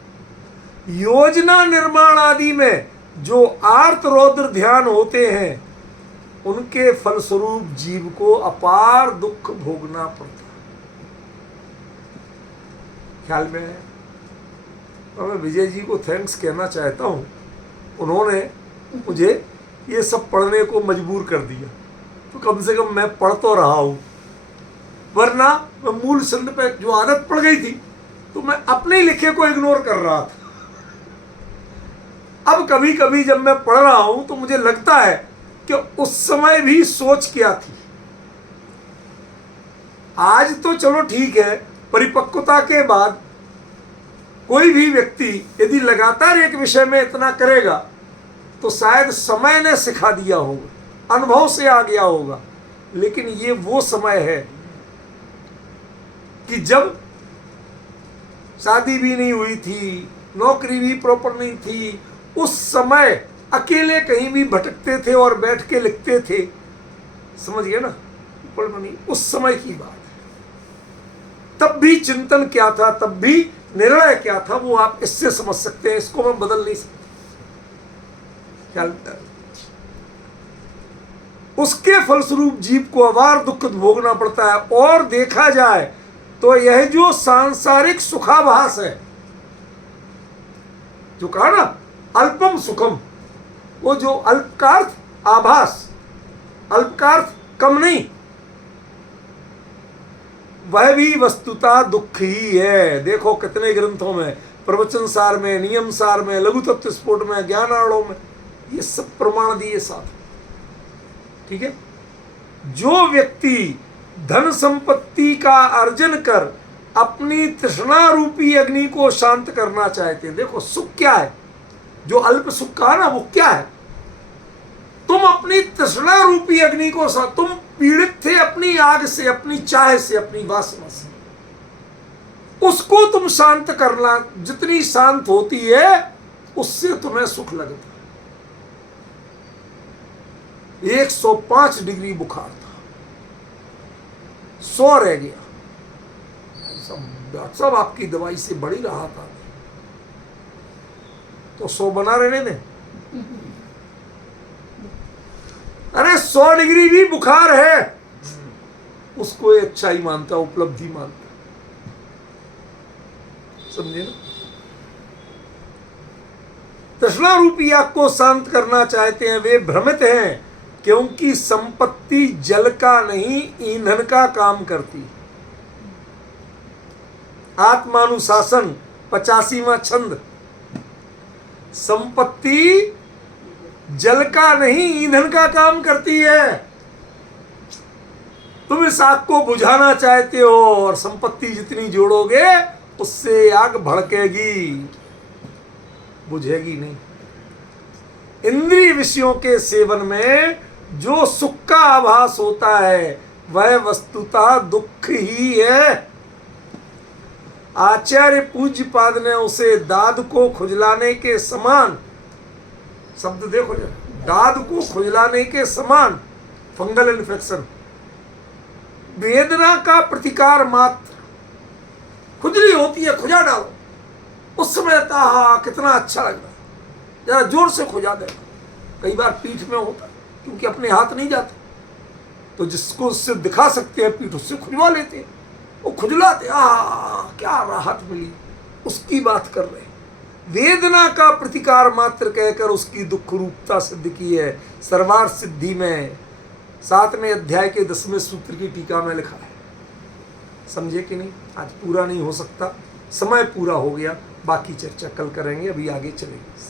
योजना निर्माण आदि में जो आर्त रौद्र ध्यान होते हैं, उनके फलस्वरूप जीव को अपार दुख भोगना पड़ता है। ख्याल में है? और मैं विजय जी को थैंक्स कहना चाहता हूँ, उन्होंने मुझे ये सब पढ़ने को मजबूर कर दिया, तो कम से कम मैं पढ़ तो रहा हूँ, वरना मैं मूल छंद पे जो आदत पड़ गई थी तो मैं अपने लिखे को इग्नोर कर रहा था। अब कभी कभी जब मैं पढ़ रहा हूं तो मुझे लगता है कि उस समय भी सोच क्या थी। आज तो चलो ठीक है, परिपक्वता के बाद कोई भी व्यक्ति यदि लगातार एक विषय में इतना करेगा तो शायद समय ने सिखा दिया होगा, अनुभव से आ गया होगा। लेकिन ये वो समय है कि जब शादी भी नहीं हुई थी, नौकरी भी प्रॉपर नहीं थी, उस समय अकेले कहीं भी भटकते थे और बैठ के लिखते थे। समझ गए ना? उस समय की बात है। तब भी चिंतन क्या था, तब भी निर्णय क्या था, वो आप इससे समझ सकते हैं। इसको मैं बदल नहीं सकता। ख्याल, उसके फलस्वरूप जीव को अपार दुख भोगना पड़ता है। और देखा जाए तो यह जो सांसारिक सुखाभास है, जो कहा ना अल्पम सुखम, वो जो अल्पकार्थ आभास, अल्पकार्थ कम नहीं, वह भी वस्तुतः दुख ही है। देखो कितने ग्रंथों में, प्रवचन सार में, नियम सार में, लघु तत्व स्फोट में, ज्ञानार्णव में, ये सब प्रमाण दिए साथ। ठीक है? जो व्यक्ति धन संपत्ति का अर्जन कर अपनी तृष्णा रूपी अग्नि को शांत करना चाहते हैं, देखो सुख क्या है, जो अल्प सुख कहा ना, वो क्या है? तुम अपनी तृष्णा रूपी अग्नि को, तुम पीड़ित थे अपनी आग से, अपनी चाह से, अपनी वासना से, उसको तुम शांत करना। जितनी शांत होती है उससे तुम्हें सुख लगता है। 105 डिग्री बुखार था, 100 रह गया। डॉक्टर साहब आपकी दवाई से बढ़ ही रहा था, तो 100 बना रहने दें। अरे 100 डिग्री भी बुखार है, उसको एक अच्छाई मानता, उपलब्धि मानता। समझे ना? तृष्णा रूपी आग को शांत करना चाहते हैं, वे भ्रमित हैं, क्योंकि संपत्ति जल का नहीं ईंधन का काम करती। आत्मानुशासन 85वां छंद। संपत्ति जल का नहीं ईंधन का काम करती है। तुम इस आग को बुझाना चाहते हो और संपत्ति जितनी जोड़ोगे उससे आग भड़केगी, बुझेगी नहीं। इंद्रिय विषयों के सेवन में जो सुख का आभास होता है वह वस्तुतः दुख ही है। आचार्य पूज्य पाद ने उसे दाद को खुजलाने के समान, शब्द देखो, दाद को खुजलाने के समान, फंगल इन्फेक्शन, वेदना का प्रतिकार मात्र। खुजली होती है, खुजा डालो, उस समय कितना अच्छा लग रहा है, जरा जोर से खुजा दे। कई बार पीठ में होता है, क्योंकि अपने हाथ नहीं जाते, तो जिसको उससे दिखा सकते हैं पीठ, उससे खुजवा लेते हैं, वो खुजलाते, क्या राहत मिली, उसकी बात कर रहे हैं। वेदना का प्रतिकार मात्र कहकर उसकी दुख रूपता सिद्ध की है। सर्वार्थ सिद्धि में 7वें अध्याय के 10वें सूत्र की टीका में लिखा है। समझे कि नहीं? आज पूरा नहीं हो सकता, समय पूरा हो गया, बाकी चर्चा कल करेंगे, अभी आगे चलेंगे।